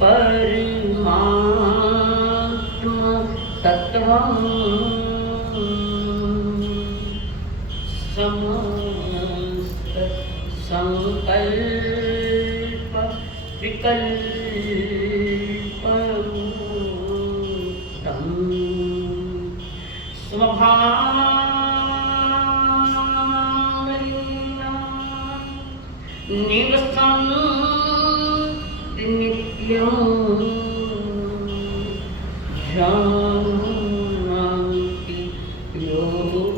परमात्मा तत्वं समस्त संकल्प विकल्पमुक्तं स्वभावेन निवसन्ति नित्यं जानन्ति योगिनो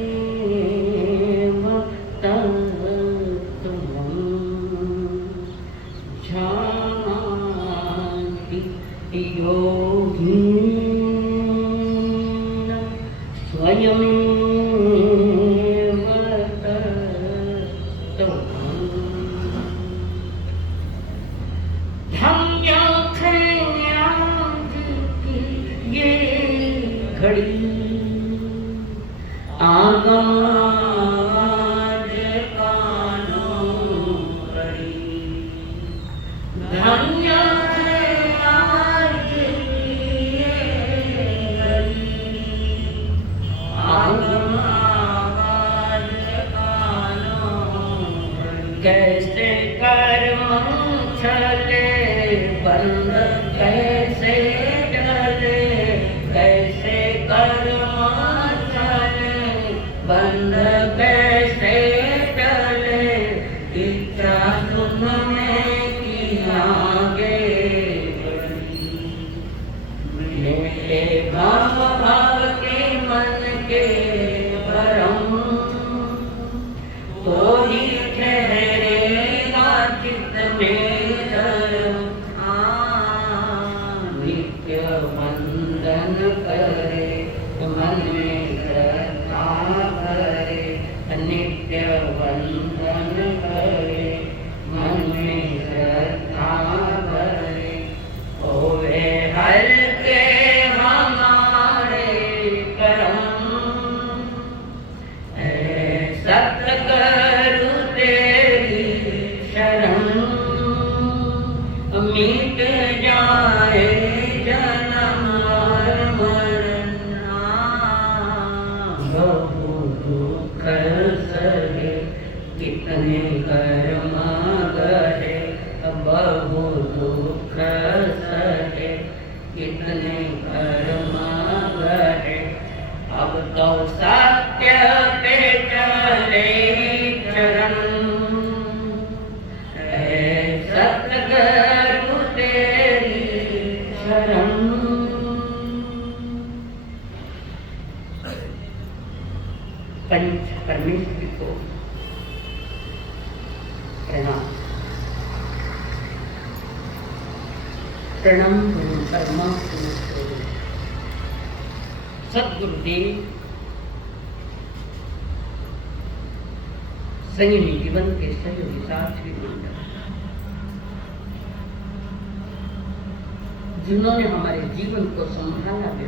स्वयमेव तत्त्वं जानन्ति योगिनो स्वयमेव तत्त्वं। धन्य ये घड़ी आगाज कानो घड़ी, धन्य आज ये घड़ी आगाज कानो घड़ी। कैसे कर्म चले बंद कैसे डले, कैसे कर्म चले बंद कैसे डले, इच्छा सुनने की आगे बढ़ी। मेरे भाव भाव के मन के भरम, तो ही ठहरेगा चित्त में धर्म। नित्य वंदन करे मन में श्रद्धा भरे, नित्य वंदन करे मन में श्रद्धा भरे। होवे हर के हमारे करम, सतगुरु तेरी शरण। मिट जाए जन्म और मरण, बहु दुख सहे कितने कर्म गहे, बहु दुख सहे कितने कर्म गहे। अब तो सत्य पे चले चरण, सतगुरु तेरी शरण। पंच परमेश्वर को प्रणाम। प्रणाम गुरु परमात्मा को, सद्गुरुदेव संयमी जीवन के सहयोगी साथी मंडल, जिन्होंने हमारे जीवन को संभाला वे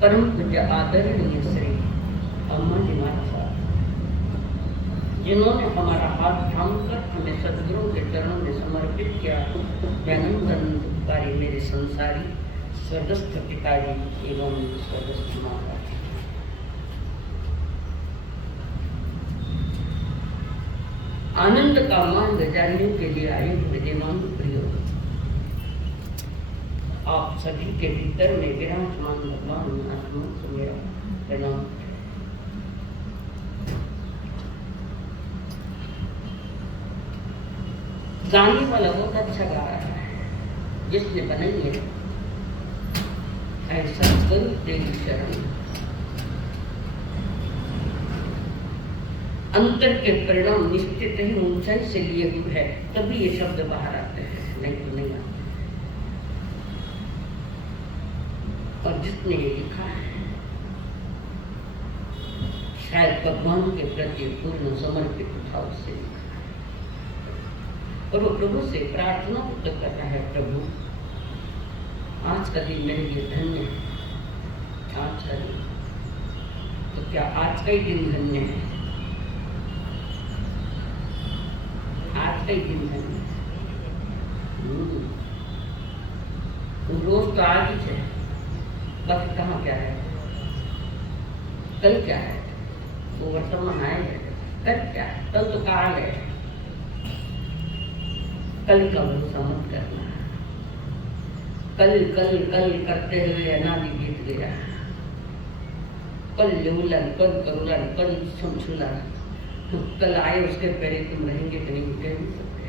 परम पूज्य आदरणीय श्री अम्मा जी महाराज, जिन्होंने हमारा हाथ थामकर हमें सद्गुरु के चरणों में समर्पित किया। ज्ञानंदकारी मेरे संसारी स्वर्गस्थ पिताजी एवं स्वर्गस्थ माता, आनंद का मार्ग जानने के लिए आए हुए देवांग प्रियो, आप सभी के भीतर में विराजमान भगवान आत्मा को मेरा प्रणाम। गाने वाला बहुत अच्छा गा रहा है, जिसने बनाई है ऐसा गुरु तेरी शरण। अंतर के परिणाम निश्चित ही ऊंचाई से लिए हुए है, तभी ये शब्द बाहर आते हैं, नहीं तो नहीं आते। और जिसने ये लिखा है शायद भगवान के प्रति पूर्ण समर्पित भाव से लिखा है, और वो प्रभु से प्रार्थना कर रहा है, प्रभु आज का दिन मेरे लिए धन्य है। अच्छा जी, तो क्या आज का ही दिन धन्य है? आज का ही दिन धन्य है। रोज तो आज ही है, बाकी कहाँ क्या है, कल क्या है, वो वर्तमान आए है, कल क्या है, कल तो काल है, कल का भरोसा मत करना। कल कल कल करते हुए अनादि बीत गया, कल यौलन, कल करुलन, कल संशुलन, कल आए उसके पहले तुम रहेंगे कि नहीं, कह नहीं सकते,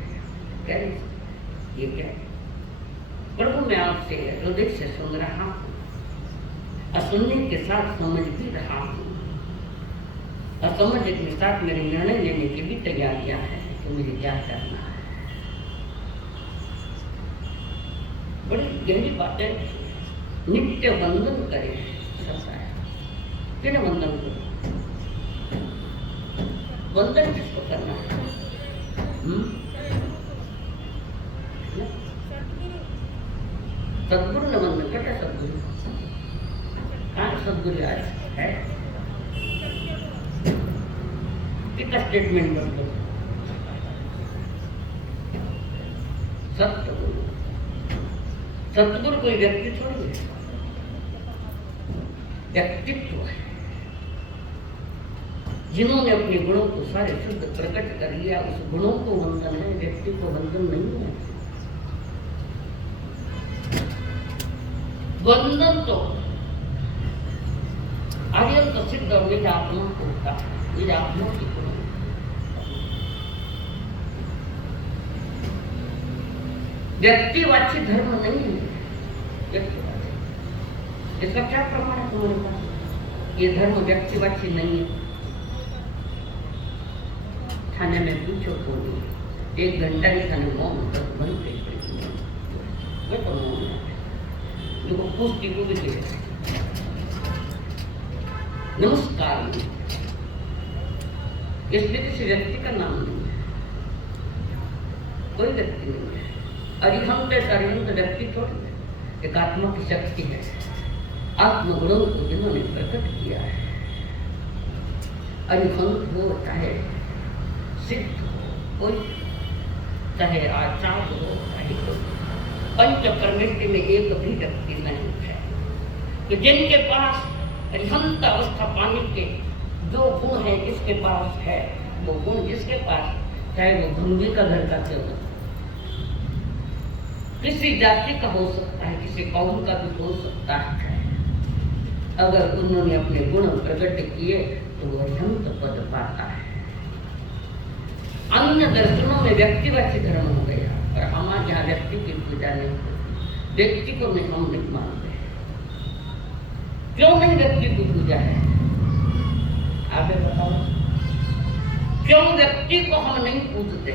कह नहीं सकते। ये क्या है? प्रभु मैं आपसे हृदय से सुन रहा हूँ और सुनने के साथ समझ भी रहा हूँ और समझ के साथ मेरे निर्णय लेने की भी तैयारियां हैं कि मुझे क्या करना है। बड़ी गहरी बातें। नित्य वंदन करें, किन्हें वंदन करो? वंदन किसको करना है? सदगुरु ने वंदन करता। सदगुरु कहाँ? सदगुरु आज है कितना स्टेटमेंट बदलो। सतगुरु, सतगुरु कोई व्यक्ति थोड़ी है, व्यक्तित्व है। जिन्होंने अपने गुणों को सारे शुद्ध प्रकट कर लिया, उस गुणों को वंदन है, व्यक्ति को वंदन नहीं है। वंदन तो आर्यन सिद्ध और निज आत्मा को होता है, निज आत्मा की गुण। व्यक्तिवाची धर्म नहीं है, व्यक्तिवाची। इसका क्या प्रमाण है तुम्हारे पास? ये धर्म व्यक्तिवाची नहीं है। थाने में पूछो तो 1 घंटा ही थाने मौन तक बनते मैं तो मौन है जो पूछती को भी दे नमस्कार। इसमें किसी व्यक्ति का नाम नहीं है, कोई व्यक्ति नहीं है। अरिहंत अरिहंत व्यक्ति थोड़ी है, एक आत्मा की शक्ति है। आत्मगुणों को जिन्होंने प्रकट किया है, अरिहंत हो चाहे सिद्ध हो, कोई चाहे आचार्य हो, चाहे कोई पंच प्रवृत्ति में एक भी व्यक्ति नहीं है तो जिनके पास अरिहंत अवस्था पाने के जो गुण है, जिसके पास है वो गुण, जिसके पास चाहे वो भूमि का घर का क्यों न, किसी जाति का हो सकता है, किसी कौम का भी हो सकता है, अगर उन्होंने अपने गुण प्रकट किए तो वो अरिहंत पद पाता है। अन्य दर्शनों में व्यक्तिवाची धर्म हो गया, और हमारे यहाँ व्यक्ति की पूजा नहीं होती, व्यक्ति को नहीं हम नहीं मानते। क्यों नहीं व्यक्ति की पूजा है? आप बताओ, क्यों व्यक्ति को हम नहीं पूजते?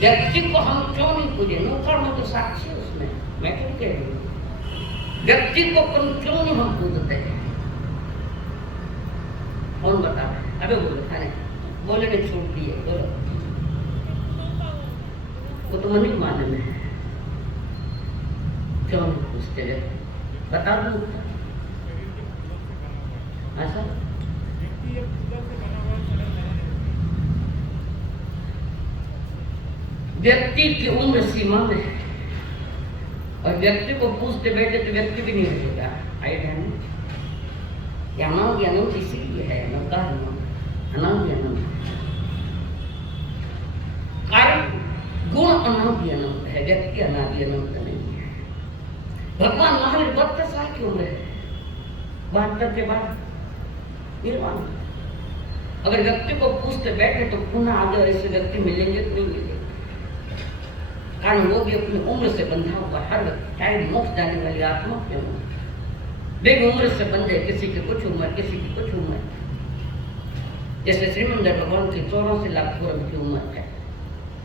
व्यक्ति को हम क्यों नहीं पूजे? नौकर में तो साक्षी उसमें, मैं क्यों कह रही हूँ, व्यक्ति को क्यों नहीं हम पूजते हैं? कौन बता रहे? अबे बोलो, खाने बोले ने छोड़ दिए, बोलो। वो तो मन ही माने में है, क्यों नहीं पूछते? बता दो ऐसा। व्यक्ति की उम्र सीमा में है, और व्यक्ति को पूछते बैठे तो व्यक्ति भी नहीं रहेगा। आइडिया नहीं, अनादि अनंत इसलिए है, अनादि अनंत कारण गुण अनादि अनंत है, व्यक्ति अनादि अनंत नहीं है। भगवान महावीर 32 साल की उम्र है, 72 के बाद निर्वाण। अगर व्यक्ति को पूछते बैठे तो पुनः आगे ऐसे व्यक्ति मिलेंगे तो नहीं मिलेंगे, कारण वो भी अपनी उम्र से बंधा हुआ। हर व्यक्ति चाहे मोक्ष जाने वाली आत्मा क्यों हो, बेग उम्र से बंधे, किसी की कुछ उम्र, किसी की कुछ उम्र। जैसे श्रीमंदर भगवान की 84 लाख वर्ष की उम्र है,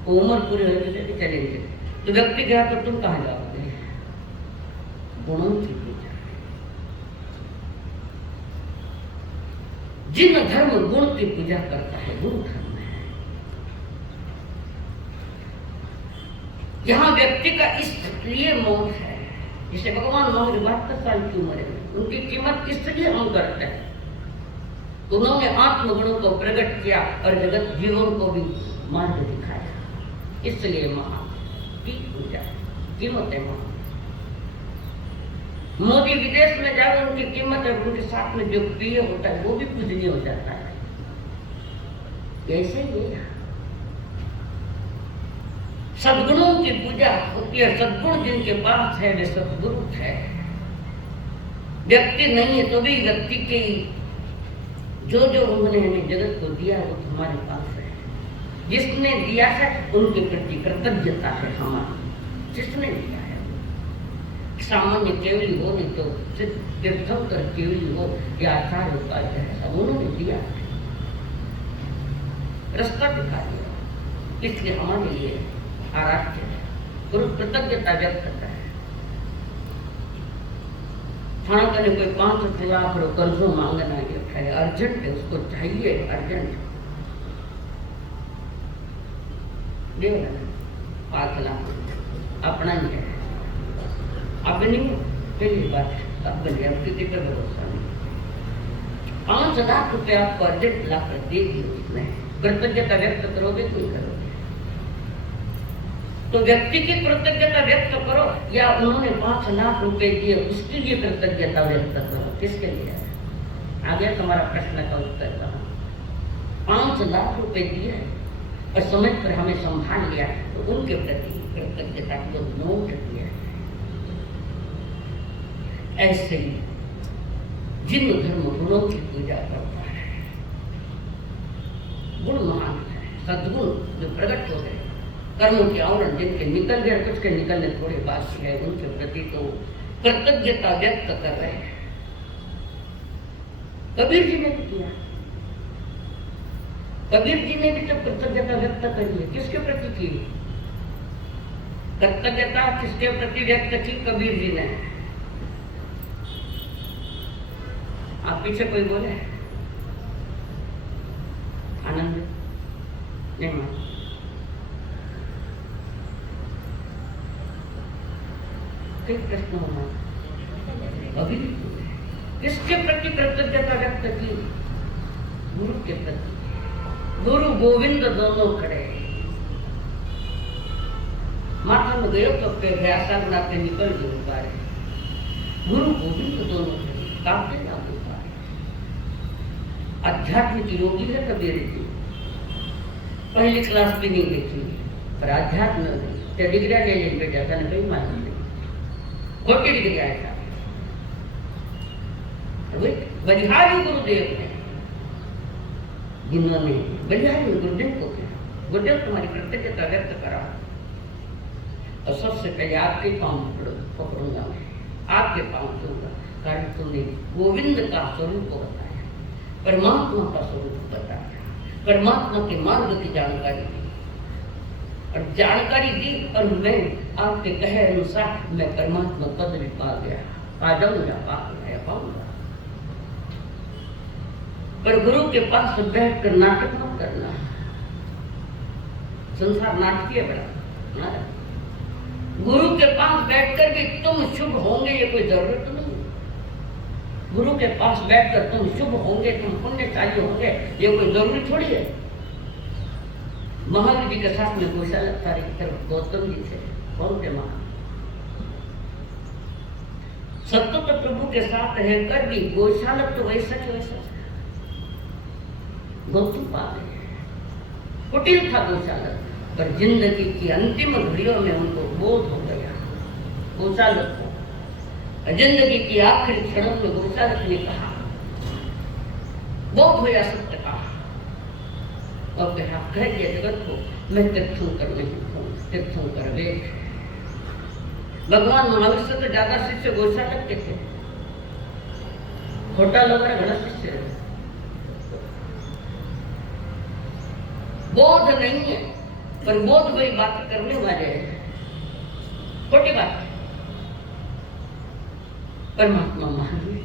वो उम्र पूरी हो गई तो चलेंगे, तो व्यक्ति गया तो तुम कहाँ जाओगे? गुणों की पूजा। जिन धर्म गुण की पूजा करता है, गुरु धर्म है। यहाँ व्यक्ति का इसलिए मौत है, जिसे भगवान महावीर 72 साल की उम्र में, उनकी कीमत इसलिए हम करते हैं। उन्होंने आत्मगुणों को प्रकट किया और जगत जीवन को भी मार्ग दिखाया, इसलिए महान की पूजा कीमत है महान। मोदी विदेश में जाकर उनकी कीमत है, उनके साथ में जो प्रिय होता है वो भी पूजनीय हो जाता है। कैसे ये सद्गुणों की पूजा होती है। सद्गुण जिनके पास है वे सद्गुरु है। व्यक्ति नहीं है तो भी व्यक्ति के जो उन्होंने हमें जगत को दिया वो हमारे पास है। जिसने दिया है उनके प्रति कृतज्ञता है हमारी, जिसने दिया है। सामान्य केवली हो नहीं तो तीर्थंकर केवली हो या आचार्य उपाध्याय है, सब उन्होंने दिया है, रास्ता दिखा दिया, इसलिए हमारे लिए आराध्य है। गुरु कृतज्ञता व्यक्त करता है। थाना का कोई 5 लाख कर्जों मांगना है, अर्जेंट है, उसको चाहिए अर्जेंट, दे 5 लाख अपना ही है, अब नहीं पहली बात, अब बन गया, किसी पर भरोसा नहीं। 5 लाख रुपये आपको अर्जेंट ला कर देगी, उसने कृतज्ञता व्यक्त करोगे तो करोगे। तो व्यक्ति की कृतज्ञता व्यक्त करो या उन्होंने 5 लाख रुपए दिए उसके लिए कृतज्ञता व्यक्त करो, किसके लिए? आ गया तुम्हारा प्रश्न का उत्तर। 5 लाख रुपए दिए और समय पर हमें संभाल लिया तो उनके प्रति कृतज्ञता को नोट दिया। ऐसे ही जिन धर्म गुणों की पूजा करता है, गुण महान है, सद्गुण जो प्रकट हो गए, कर्मों के आवरण जिनके निकल गए, कुछ के निकलने थोड़े बात है, उनके प्रति तो कृतज्ञता व्यक्त कर रहे हैं। कबीर जी ने भी किया, कबीर जी ने भी तो कृतज्ञता व्यक्त करी है। किसके प्रति की कृतज्ञता, किसके प्रति व्यक्त की? कबीर जी ने। आप पीछे कोई बोले? आनंद नहीं मान, कई प्रश्न होना। अभी किसके प्रति कृतज्ञता व्यक्त की? गुरु के प्रति। गुरु गोविंद दोनों खड़े, माथा में गयो तो प्रयासा बनाते निकल गए बारे। गुरु गोविंद दोनों खड़े, काफी ना हो पाए। आध्यात्मिक योगी है कबीर जी, पहली क्लास भी नहीं देखी पर आध्यात्म डिग्रिया ले लेन बेटा था, कोई मालूम नहीं, खोटी डिग्री आया। बलिहारी गुरुदेव ने, जिन्होंने बलिहारी गुरुदेव को किया, गुरुदेव तुम्हारी कृतज्ञता व्यक्त करा और सबसे पहले आपके पांव पकड़ूंगा मैं, आपके पांव छूंगा, कारण तुमने गोविंद का स्वरूप बताया, परमात्मा का स्वरूप बताया, परमात्मा के मार्ग की जानकारी दी और जानकारी दी और मैं आपके कहे अनुसार मैं परमात्मा पद भी पा गया, आ जाऊंगा, पाऊंगा। पर गुरु के पास बैठ कर नाटक मत करना, संसार नाटकीय बड़ा। गुरु के पास बैठकर भी तुम शुभ होंगे ये कोई जरूरत नहीं। गुरु के पास बैठकर तुम शुभ होंगे, तुम पुण्यशाली होंगे ये कोई जरूरी थोड़ी है। महावीर जी के साथ में गौशालक था, एक तरफ गौतम जी थे, कौन थे महान? सत्य तो प्रभु के साथ रहकर भी गौशालक तो वैसा के वैसा गौतम पा गए। कुटिल था गौशालक, पर जिंदगी की अंतिम घड़ियों में उनको बोध हो गया गौशालक को। जिंदगी की आखिरी क्षणों में गौशालक ने कहा, बोध होया सत्य का, और कह दिया जगत को मैं तीर्थंकर नहीं हूँ, तीर्थंकर वेद। भगवान महावीर से तो ज्यादा शिष्य गौशालक के थे, खोटा लोग घना शिष्य। बोध नहीं है पर बोध वही बात करने वाले हैं, खोटी बात। परमात्मा महावीर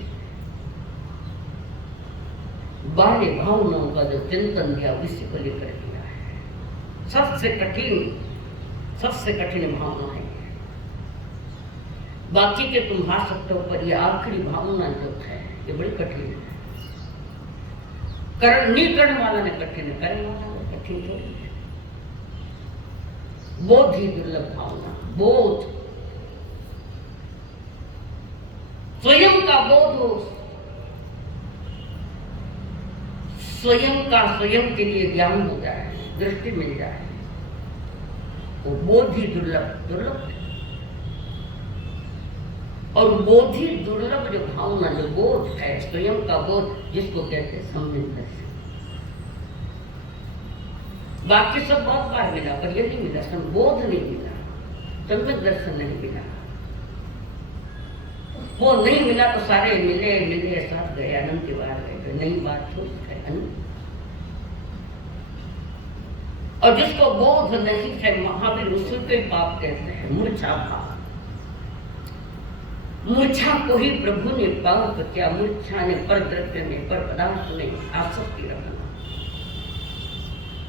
बाह्य भावनाओं का जो चिंतन दिया विश्व को लेकर दिया है। सबसे कठिन सबसे कठिन भावना है। बाकी के तुम भा सकते हो, पर ये आखिरी भावना जो है ये बड़ी कठिन है। करण वाला ने कठिन है, करण वाला ने कठिन थोड़ी है। बोध ही दुर्लभ भावना, बोध, स्वयं का बोध हो, स्वयं का स्वयं के लिए ज्ञान हो जाए, दृष्टि मिल जाए, वो बोध ही दुर्लभ है। और बोध ही दुर्लभ जो भावना, जो बोध है, स्वयं का बोध, जिसको कहते हैं सम्यक दर्शन। बाकी सब बहुत बार मिला, पर ये नहीं मिला, बोध नहीं मिला, सम्यक दर्शन नहीं मिला। वो नहीं मिला तो सारे मिले साथ गए, अनंत बार गए, तो नई बात छोड़ है अनंत। और जिसको बोध नहीं है, महावीर उसी के पाप कहते हैं, मूर्छा भाव। मूर्छा को ही प्रभु ने पाप किया। मूर्छा ने पर द्रव्य में, पर पदार्थ में आसक्ति रखना,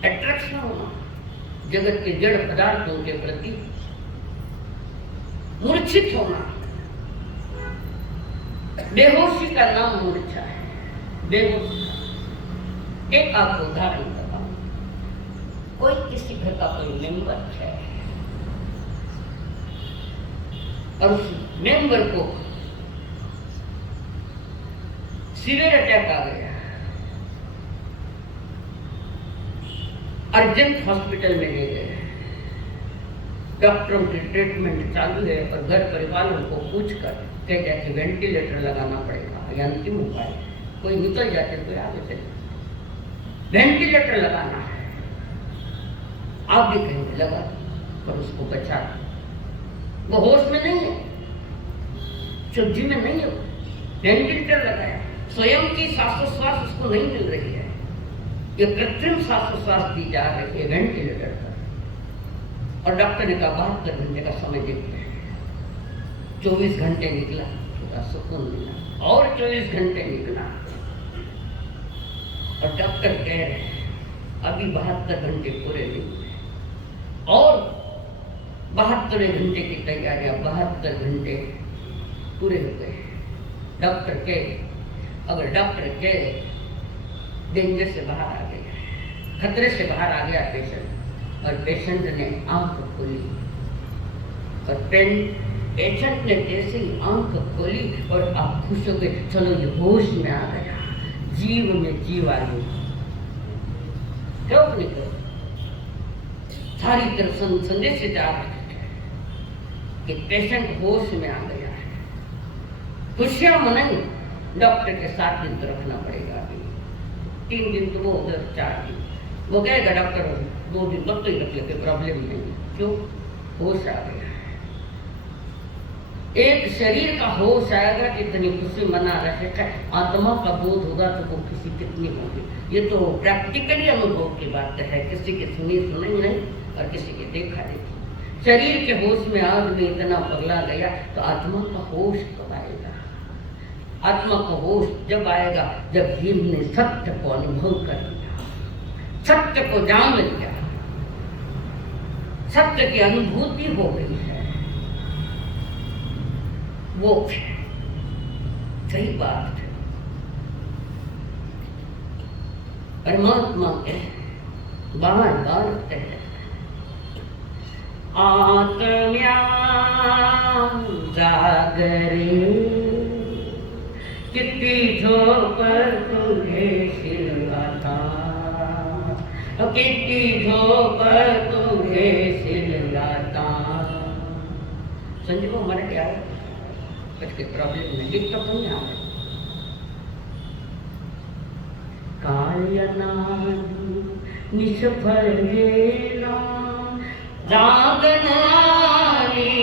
अट्रैक्शन होना, जगत के जड़ पदार्थों के प्रति मूर्छित होना। बेहोशी का नाम मूर्छा है, बेहोशी। एक आपको उदाहरण बताऊं, कोई किसी घर का कोई मेंबर है और उस मेंबर को सीवियर अटैक आ गया, अर्जेंट हॉस्पिटल में ले गए, डॉक्टरों की ट्रीटमेंट चालू है और घर परिवार को पूछकर कह दिया कि वेंटिलेटर लगाना पड़ेगा, या अंतिम उपाय, कोई निकल जाते कोई आगे चले, वेंटिलेटर लगाना है। आप भी कहेंगे लगा, पर उसको बचा, वो होश में नहीं है, शुद्धि में नहीं है, वेंटिलेटर लगाया, स्वयं की श्वासोश्वास उसको नहीं मिल रही है, ये कृत्रिम श्वासोश्वास दी जा रही है वेंटिलेटर पर। और डॉक्टर ने कहा 72 घंटे का समय देखते हैं। 24 घंटे निकला, थोड़ा सुकून मिला, और 24 घंटे निकला, और डॉक्टर कह रहे हैं अभी 72 घंटे पूरे नहीं हुए, और 72 घंटे की तैयारियां, 72 घंटे पूरे हो गए। डॉक्टर कहे, अगर डॉक्टर कहे डेंजर से बाहर आ गया, खतरे से बाहर आ गया पेशेंट, और पेशेंट ने आंख खोली, और पेशेंट ने जैसे ही आंख खोली और आप खुश हो गए, चलो ये होश में आ गया, जीव में जीव आ गई, क्यों नहीं करो, सारी तरफ संदेश से जा रहे कि पेशेंट होश में आ गया है। खुशियां मनाई, डॉक्टर के 7 दिन तो रखना पड़ेगा, अभी 3 दिन तो वो उधर, 4 दिन वो कहेगा डॉक्टर 2 दिन तक तो ही रख लेते, प्रॉब्लम नहीं, क्यों, होश आ गया है। एक शरीर का होश आएगा कितनी खुशी मना रहे थे, आत्मा का बोध होगा तो वो खुशी कितनी होगी। ये तो प्रैक्टिकली अनुभव की बात है, किसी की सुनी नहीं और किसी के देखा देखी। शरीर के होश में आदमी इतना पगला गया तो आत्मा का होश कब आएगा? आत्मा का होश जब आएगा जब जीव ने सत्य को अनुभव कर लिया, सत्य को जान लिया, सत्य की अनुभूति हो गई है, वो सही बात है। परमात्मा के बार बार कहते आत्म्या जागरे कितनी झोपर तुम्हें सिलवाता, कितनी झोपर तुम्हें सिलवाता। संजय को मर गया उसके प्रॉब्लम में दिख तो नहीं आ रहा। कायनाद निष्फल गेला जागन आली,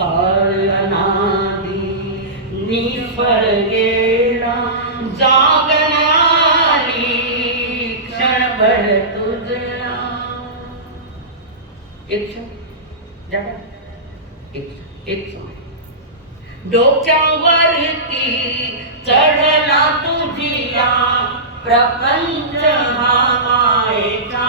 कायनादी निष्फल गेला जागन आली, क्षण भर तुझला। एक क्षण जागा, एक समय डोक्यावरती चढला तुझिया प्रपंच हा मायेचा,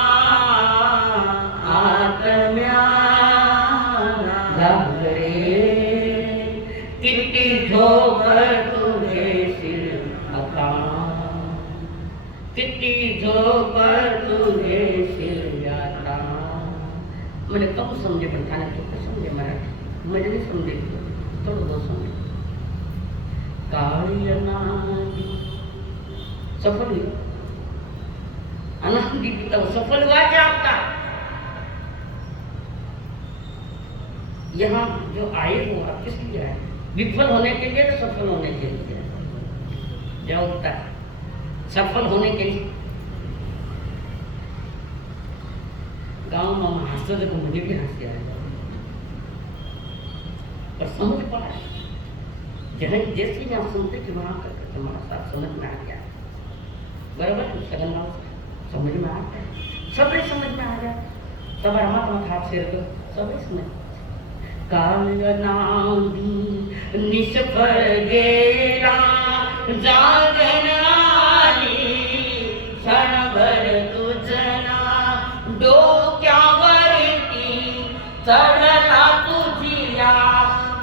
झोपड़ तुझे सिरयाता। मैंने कम समझे पण थाने तो समझे मराठी मुझे नहीं समझे थोड़ा बहुत समझे। काली अनादि सफल हुई अनादि पिता सफल हुआ क्या आपका? यहाँ जो आए हो आप किस लिए आए? विफल होने के लिए तो सफल होने के लिए क्या होता है? सफल होने के लिए गांव में हंसते थे तो मुझे भी हंसी आया पर समझ पड़ा जहाँ जैसे ही आप सुनते कि वहाँ कर तुम्हारा साथ समझ में आ गया बराबर सगन समझ में आ गया सबरे समझ में आ गया सब रमत हाथ शेर को सबरे समझ काल नादी निष्फल गेला जागन आली क्षण भर तुझना डोक्यावरती चढला तुझिया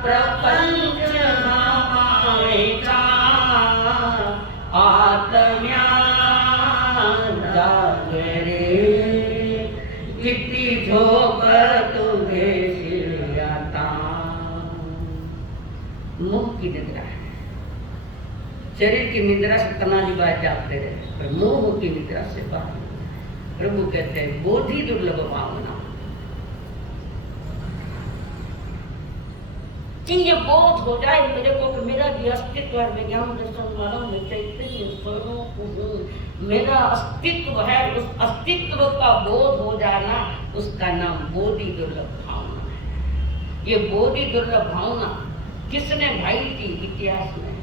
प्रपंच मायेचा आत्म्या जागरे किती झोप तुझे शिरयाता। मुख की निद्रा है शरीर की निद्रा से तनाली बात जागते रहे पर मोह की निद्रा से बाहर प्रभु कहते हैं बोधि दुर्लभ भावना कि ये बोध हो जाए मेरे को कि मेरा भी अस्तित्व है मैं ज्ञान दर्शन वाला मैं चैतन्य स्वरूप हूँ मेरा अस्तित्व है उस अस्तित्व का बोध हो जाना उसका नाम बोधि दुर्लभ भावना है। ये बोधि दुर्लभ भावना किसने भाई थी इतिहास में?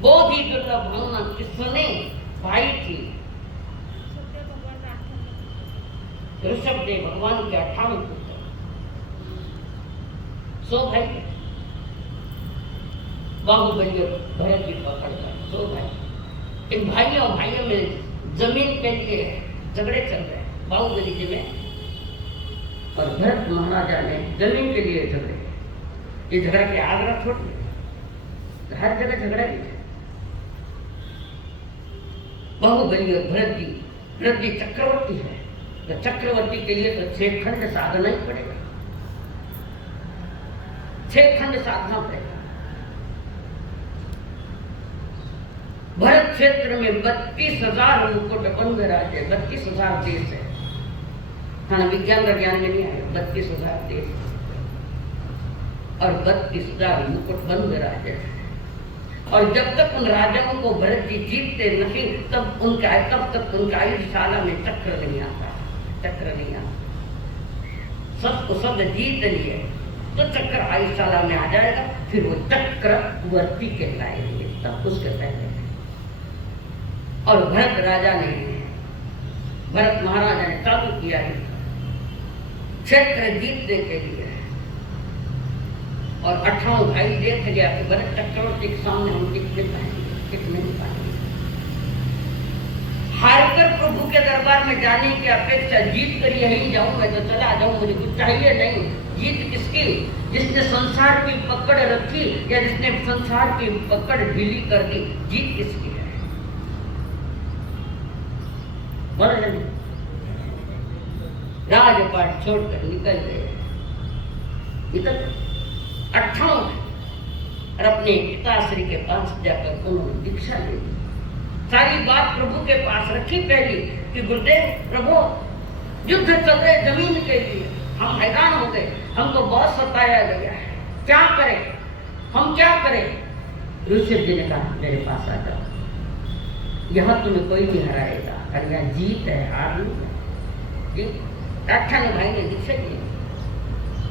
बोधि दुर्लभ भावना किसने भाई थी? ऋषभदेव भगवान के 58 पुत्र 100 भाई बाहुबली भरत जी पकड़ गए 100 भाई। इन भाइयों में जमीन के लिए झगड़े चल रहे हैं बाहुबली जी में और भरत महाराजा ने जमीन के लिए झगड़े। ये झगड़ा के आगरा छोड़ हर जगह झगड़ा ही थे। बाहुबली और भरत जी चक्रवर्ती है तो चक्रवर्ती के लिए तो 6 खंड साधना ही पड़ेगा 6 खंड साधना पड़ेगा। भरत क्षेत्र में 32,000 मुकुट बन राज्य 32,000 देश है। हाँ विज्ञान का ज्ञान में नहीं आया 32,000 देश और 32,000 मुकुट बन राज्य है। और जब तक उन राजाओं को भरत जी जीतते नहीं तब तक उनका आयुषशाला में चक्र नहीं आता सबको सब जीत लिए तो चक्र आयुषशाला में आ जाएगा फिर वो चक्रवर्ती कहलाएंगे तब उसके पहले। और भरत महाराजा ने चालू किया है क्षेत्र जीतने के लिए और 58 भाई देख गया कि भरत चक्रवर्ती के सामने हम टिक नहीं पाएंगे। हारकर प्रभु के दरबार में जाने की अपेक्षा जीत कर यहीं जाऊं मैं तो चला जाऊं मुझे कुछ चाहिए नहीं। जीत किसकी? जिसने संसार की पकड़ रखी या जिसने संसार की पकड़ ढीली कर दी जीत किसकी है? राजपाट छोड़कर निकल गए 58 और अपने पिताश्री के पास जाकर उन्होंने दीक्षा ली। सारी बात प्रभु के पास रखी पहली कि गुरुदेव प्रभु युद्ध चल रहे जमीन के लिए हम हैरान हो गए हमको बहुत सताया गया है क्या करें हम क्या करें? ऋषभ जी ने कहा मेरे पास आ जाओ यहाँ तुम्हें कोई नहीं हराएगा और यहाँ जीत है हार नहीं है। 58 भाई ने दीक्षा दी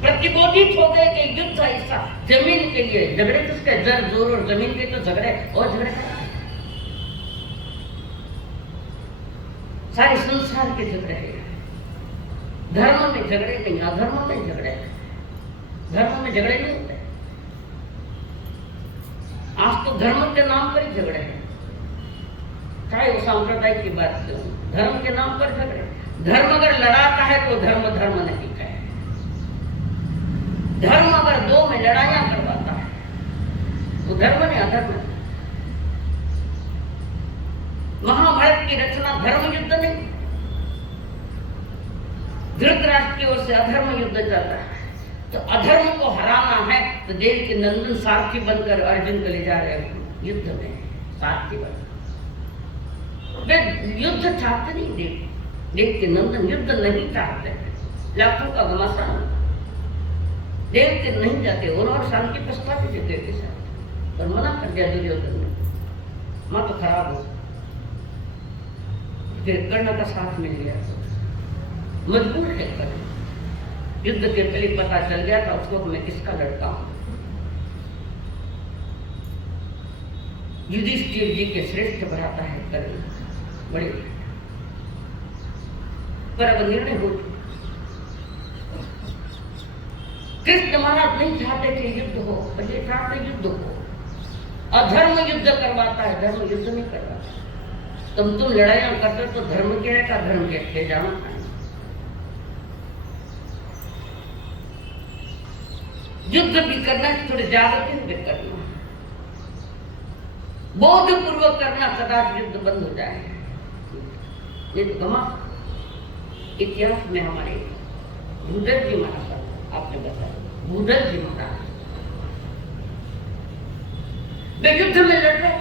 प्रतिबोधित हो गए कि युद्ध ऐसा जमीन के लिए झगड़े किसके जर जोर और जमीन के तो झगड़े और झगड़े सारे संसार के झगड़े हैं। धर्म में झगड़े नहीं अधर्म में झगड़े धर्म में झगड़े नहीं होते। आज तो धर्म के नाम पर ही झगड़े हैं चाहे वो सांप्रदायिक की बात करो धर्म के नाम पर झगड़े। धर्म अगर लड़ाता है तो धर्म नहीं है। धर्म अगर दो में लड़ाइयां करवाता है तो धर्म नहीं अधर्म है। महाभारत की रचना धर्म युद्ध नहीं, धृतराष्ट्र की ओर से अधर्म युद्ध चल रहा है। तो अधर्म को हराना है तो देव के नंदन सारथी बनकर अर्जुन को ले जा रहे हैं युद्ध में, सारथी बन। वे युद्ध चाहते नहीं, देव के नंदन युद्ध नहीं चाहते, लाखों का घमासान देव के नहीं जाते। और शांति प्रस्ताव थे देव के साथ, और मना कर दिया दुर्योधन ने, मां तो खराब हो। फिर कर्ण का साथ मिल गया, मजबूर है कर्ण। युद्ध के पहले पता चल गया था उसको मैं किसका लड़का हूं। युधिष्ठिर जी के श्रेष्ठ भ्राता है कर्ण, बड़े। पर अब निर्णय हो चुका। कृष्ण महाराज नहीं चाहते थे युद्ध हो, पर ये चाहते युद्ध हो। अधर्म युद्ध करवाता है, धर्म युद्ध नहीं करवाता। तुम लड़ाइयां करते तो धर्म के है का धर्म के जाना है। युद्ध भी करना थोड़े जागृति में करना, बोध पूर्वक करना, कदाच युद्ध बंद हो जाए। ये तो गमा इतिहास में हमारे भूदल जी महाराज, आपने बताया भूदल जी महाराज वे युद्ध में लड़ रहे,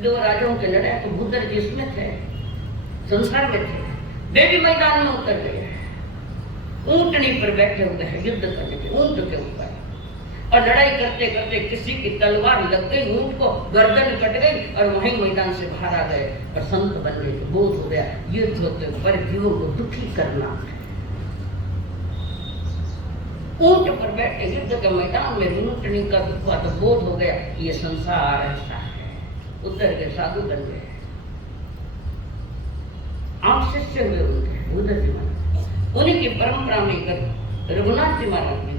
दो राजाओं के लड़ाई, तो भूदल जी इसमें थे, संसार में थे। वे भी मैदान में उतर गए, ऊंटनी पर बैठे हुए हैं युद्ध करने के, ऊंट के ऊपर, और लड़ाई करते करते किसी की तलवार लग गई, ऊंट को गर्दन कट गई और वहीं मैदान से बाहर आ गए और संत बन गए। बोध हो गया युद्ध होते पर जीवों को दुखी करना। ऊंट पर बैठे युद्ध के मैदान में ऊंटनी का दुख हुआ तो बोध हो गया ये संसार ऐसा है। उतर के साधु बन गए, आप शिष्य हुए उनके उधर जी महाराज। उन्हीं की परंपरा में रघुनाथ जी महाराज भी,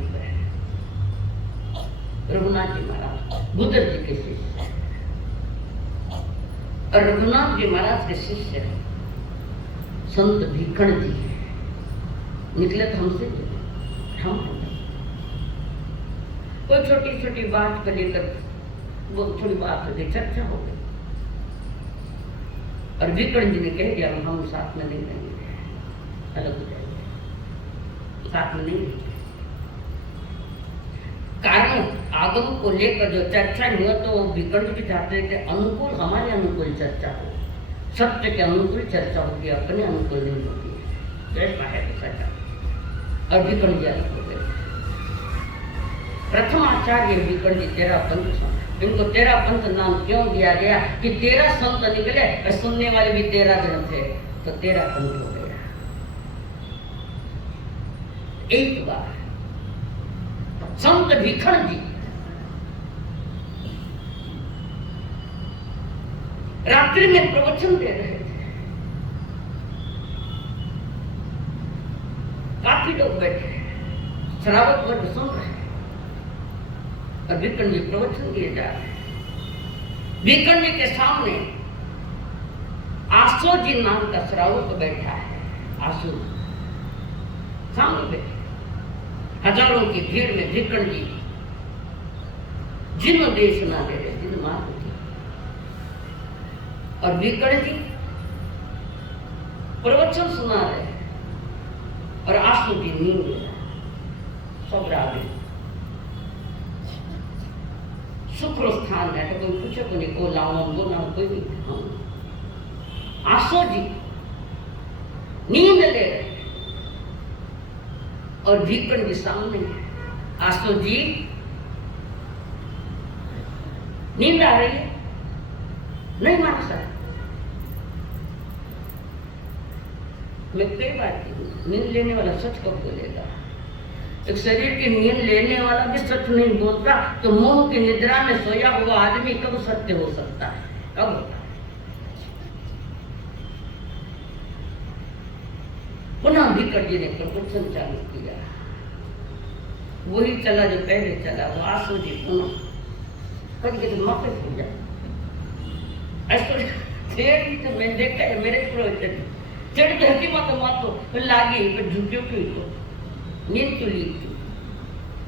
रघुनाथ जी महाराज बुद्ध जी के शिष्य, और रघुनाथ जी महाराज के शिष्य संत भीखण जी निकले तो हमसे हम कोई छोटी छोटी बात को लेकर वो थोड़ी बात हो गई, चर्चा हो गई, और भीखण जी ने कह दिया हम साथ में नहीं रहेंगे, अलग हो जाएंगे, साथ में नहीं रहेंगे। कारण आगम को लेकर जो चर्चा हुआ तो भीखण जी चाहते थे अनुकूल, हमारे अनुकूल चर्चा हो, सत्य के अनुकूल चर्चा होगी, अपने अनुकूल नहीं होगी, ऐसा है चर्चा। और भीखण जी अलग हो गए। प्रथम आचार्य भीखण जी 13 पंथ, इनको 13 पंथ नाम क्यों दिया गया कि 13 संत निकले और सुनने वाले भी 13 जन थे, तो 13 पंथ हो गया। एक बार संत भीखण जी रात्रि में प्रवचन दे रहे थे, काफी लोग बैठे, श्रावक वर्ग सुन रहे, और भीखण जी प्रवचन दिए जा रहे हैं। भीखण जी के सामने आसो जी नाम का श्रावक बैठा है, आसो सामने बैठे, हजारों की भीड़ में भीखण जी जिन देशना दे रहे, जिन मार्ग की, और भीखण जी प्रवचन सुना रहे, और आंसू जी नींद ले रहे, सब रागे शुक्र स्थान है, तो कोई पूछे को नहीं, को लाओ वो ना कोई नहीं, आंसू जी नींद ले रहे, और भीखण जी सामने, आंसू जी नींद आ रही है, नहीं मान सकता। मैं कई बार नींद लेने वाला सच कब बोलेगा? एक शरीर की नींद लेने वाला भी सच नहीं बोलता, तो मोह की निद्रा में सोया हुआ आदमी कब सत्य हो सकता है? कब होता है? पुनः भीखण जी ने प्रवचन चालू किया, वही चला जो पहले चला, वो आंसू जी पुनः कभी तो मौके हो जाए ऐसा तो मैं देखा है मेरे प्रवचन चढ़ धरती मातो लागी झुक्यो क्यों को नींद क्यों ली क्यों?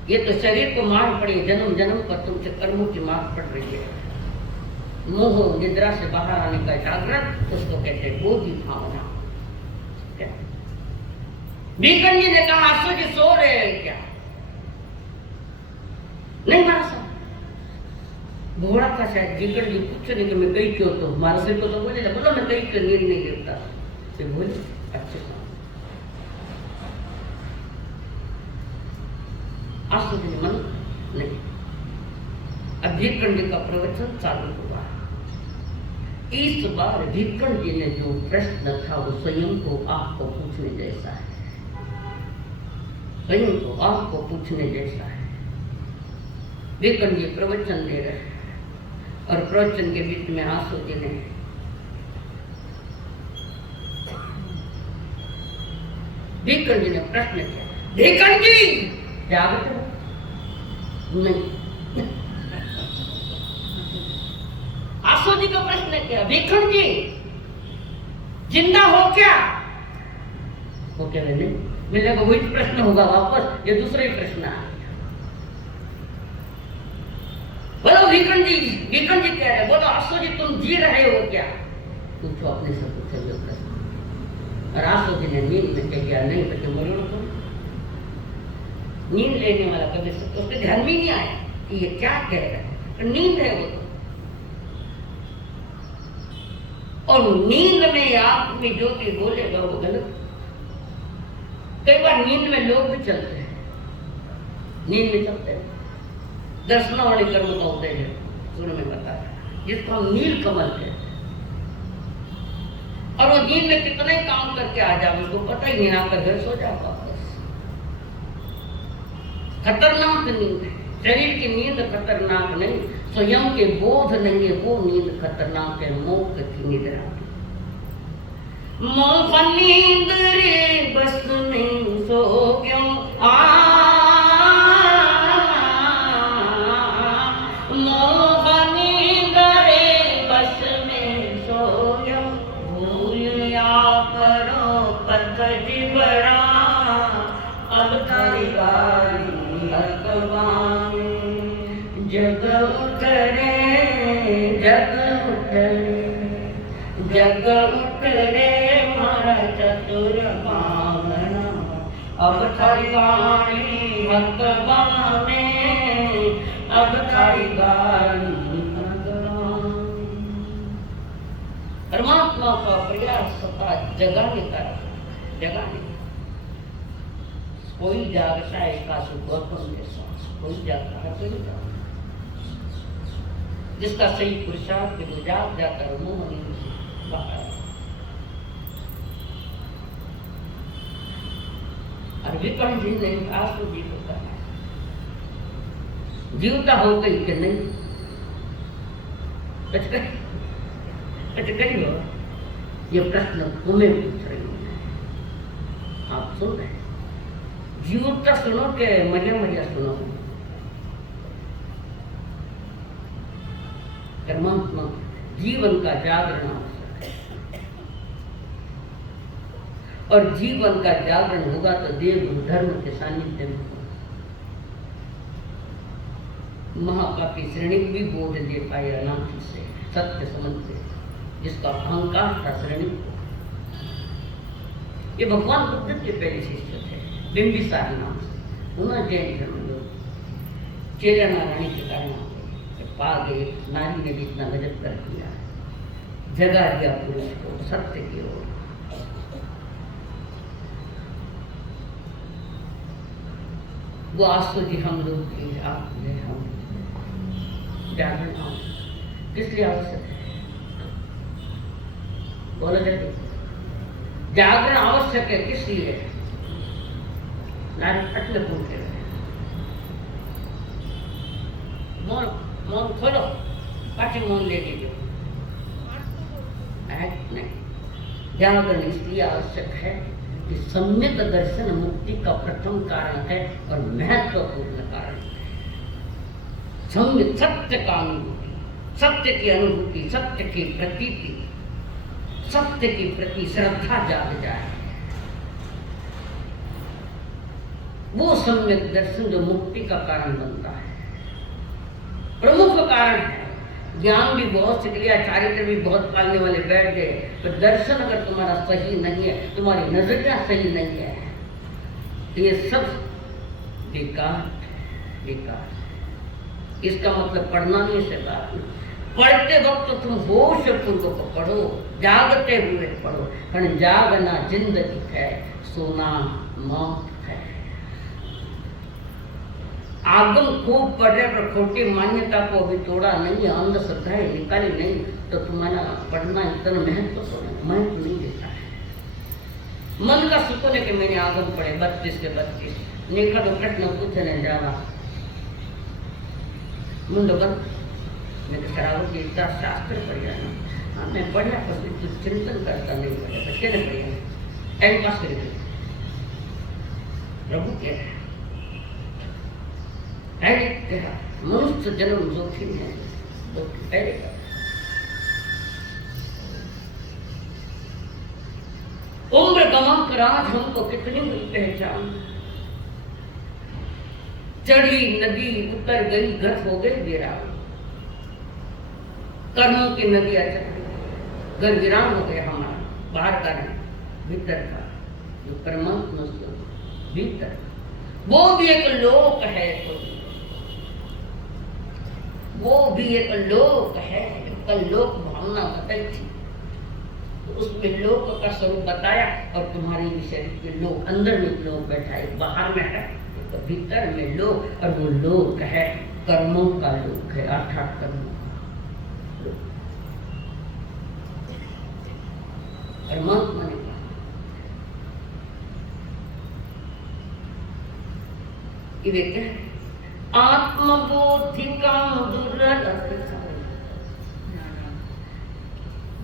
ये तो शरीर को मार पड़ी, जन्म जन्म पर तुमसे कर्मों की मार पड़ रही है। मोह निद्रा से बाहर आने का जागृत, उसको कहते हैं बोधि भावना। बीकन जी ने कहा आसू जी सो रहे हैं क्या? नहीं मारा साहब, घोड़ा था शायद। बीकन जी पूछे नहीं कि मैं कहीं क्यों, तो हमारा सिर को तो बोले बोला मैं कहीं क्यों नींद नहीं गिरता। फिर बोले अच्छे साहब। आसू जी ने मन नहीं। अब बीकन जी का प्रवचन चालू हुआ। इस बार बीकन जी ने जो प्रश्न था वो स्वयं को आपको पूछने जैसा है, स्वयं को आपको पूछने जैसा है। बीकन जी प्रवचन दे रहे हैं और प्रवचन के बीच में आसू जी ने बीकन जी ने प्रश्न किया, बीकन जी जागते हो? नहीं। आसू जी का प्रश्न किया, बीकन जी जिंदा हो क्या? वो कह रहे नहीं। मेरे को वही प्रश्न होगा वापस, ये दूसरा ही प्रश्न है। बोलो बीकन जी कह रहे, बोलो आसू जी तुम जी रहे हो क्या? पूछो अपने से, पूछो ये प्रश्न। और आसू जी ने नींद में कह दिया नहीं बच्चे मरो तुम। नींद लेने वाला कभी उसके ध्यान में नहीं आया कि ये क्या कह रहा है, नींद है वो तो। और नींद में आप में जो भी बोलेगा वो गलत। कई बार नींद में लोग भी चलते हैं, नींद में चलते हैं। दर्शनावली कर्म का होते हैं, शुरू में बताया, जिसको हम नील कमल कहते हैं। और वो नींद में कितना ही काम करके आ जाए उसको पता ही नहीं, आकर घर सो जाओ वापस। खतरनाक नींद है। शरीर की नींद खतरनाक नहीं, स्वयं के बोध नहीं है वो नींद खतरनाक है। मोक्ष की निद्रा, मोह नींद रे बस नहीं सो क्यों मोह नींद रे बस में सो क्यों भूलिया करो पथ जिबरा अब तारी बारी भगवान जग उतरे जग उतरे मारा चतुर भावना अब थारी वाणी भगवान में अब थारी वाणी भगवान। परमात्मा का प्रयास सदा जगाने का, जगाने। कोई जागता है का सुख के साथ, कोई जागता है कोई जागता। जिसका सही पुरुषार्थ वो जाग जाकर मुंह नहीं बाहर। और विकर्ण जी ने आंसू जी को कहा जीवता हो गई कि नहीं? कही हो ये प्रश्न तुम्हें पूछ रही हूँ, आप सुन रहे हैं। जीवता सुनो के मरिया मरिया सुनो। परमात्मा जीवन का जागरण आवश्यक है, और जीवन का जागरण होगा तो देव धर्म के सानिध्य में होगा। महापापी श्रेणी भी बोध दे पाए अनाथी से, सत्य समझते, जिसका अहंकार था श्रेणी को। ये भगवान बुद्ध के पहले शिष्य थे, बिंबिसार नाम से। उन्होंने जैन धर्म लोग चेला नारायणी के कारण पा गए। नारी ने भी इतना गजब कर दिया, जगा दिया पुरुष को सत्य की ओर। वो आंसू जी हम लोग की, आप हम जागरण किस लिए आवश्यक है? बोलो जल्दी, जागरण आवश्यक है किस लिए? नारी पटले पूछते रहे, मौन खोलो, पाठी मौन ले लीजिए। नहीं, जागरण इसलिए आवश्यक है कि सम्यक दर्शन मुक्ति का प्रथम कारण है और महत्वपूर्ण कारण है। सम्यक सत्य का अनुभूति, सत्य की अनुभूति, सत्य की प्रतीति, सत्य के प्रति श्रद्धा जाग जाए, वो सम्यक दर्शन जो मुक्ति का कारण बनता है, प्रमुख कारण है। ज्ञान भी बहुत सीख लिया, चारित्र भी बहुत पालने वाले बैठ गए, पर दर्शन अगर तुम्हारा सही नहीं है, तुम्हारी नजरिया सही नहीं है, तो ये सब बेकार बेकार। इसका मतलब पढ़ना नहीं से बात नहीं। पढ़ते वक्त तुम होश पूर्वक पढ़ो, जागते हुए पढ़ो, कारण जागना जिंदगी है, सोना मौत है। आगम खूब पढ़े पर खोटी मान्यता को अभी तोड़ा नहीं, अंधश्रद्धाएं निकाली नहीं, तो तुम्हारा पढ़ना इतना महत्व नहीं देता है। मन का सुकून है कि मैंने आगम पढ़े 32 के 32, नेखा तो प्रश्न पूछे न जावा मुंडोगन मैं तो शराब की इतना शास्त्र पढ़ जाना। हाँ मैं पढ़ा पर कुछ चिंतन करता नहीं पढ़ा, बच्चे ने पढ़ा टाइम पास कर दिया। प्रभु क्या है मनुष्य जन्म जोखिम है, पहले का उम्र गंवा कर आज हमको कितनी पहचान, चढ़ी नदी उतर गई घर हो गई वीरान, कर्मों की नदी अचल घर वीरान हो गया हमारा, बाहर का नहीं भीतर का, जो परमात्मा भीतर वो भी एक लोक है, वो भी एक लोक है। कल लोक भावना बताई थी, तो उसमें लोक का स्वरूप बताया, और तुम्हारे भी शरीर के लोक, अंदर में लोक बैठा है, बाहर में है, तो भीतर में लोक, और वो लोक है कर्मों का लोक है, अर्थात कर्मों का लोक। परमात्मा ने कहा कि वे क्या है, आत्मबोधि का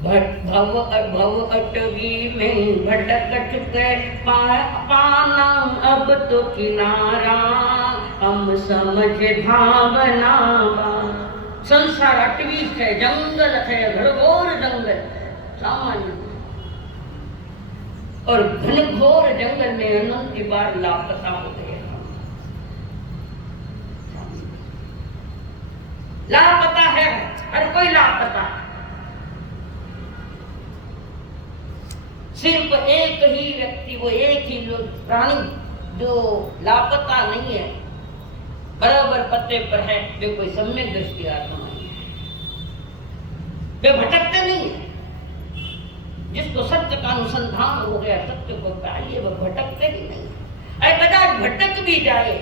भव अटवी में भटक चुके पाना अब तो किनारा, हम समझे भावना। संसार अटवी है, जंगल है, घनघोर जंगल सामान्य, और घनघोर जंगल में अनंत बार लापता हो गए। लापता है, हर कोई लापता है। सिर्फ एक ही व्यक्ति, वो एक ही प्राणी जो लापता नहीं है, बराबर पत्ते पर है, वे कोई सम्यक दृष्टि आत्मा नहीं है, वे भटकते नहीं है। जिसको सत्य का अनुसंधान हो गया, सत्य को पाइए, वह भटकते ही नहीं। अरे कदाच भटक भी जाए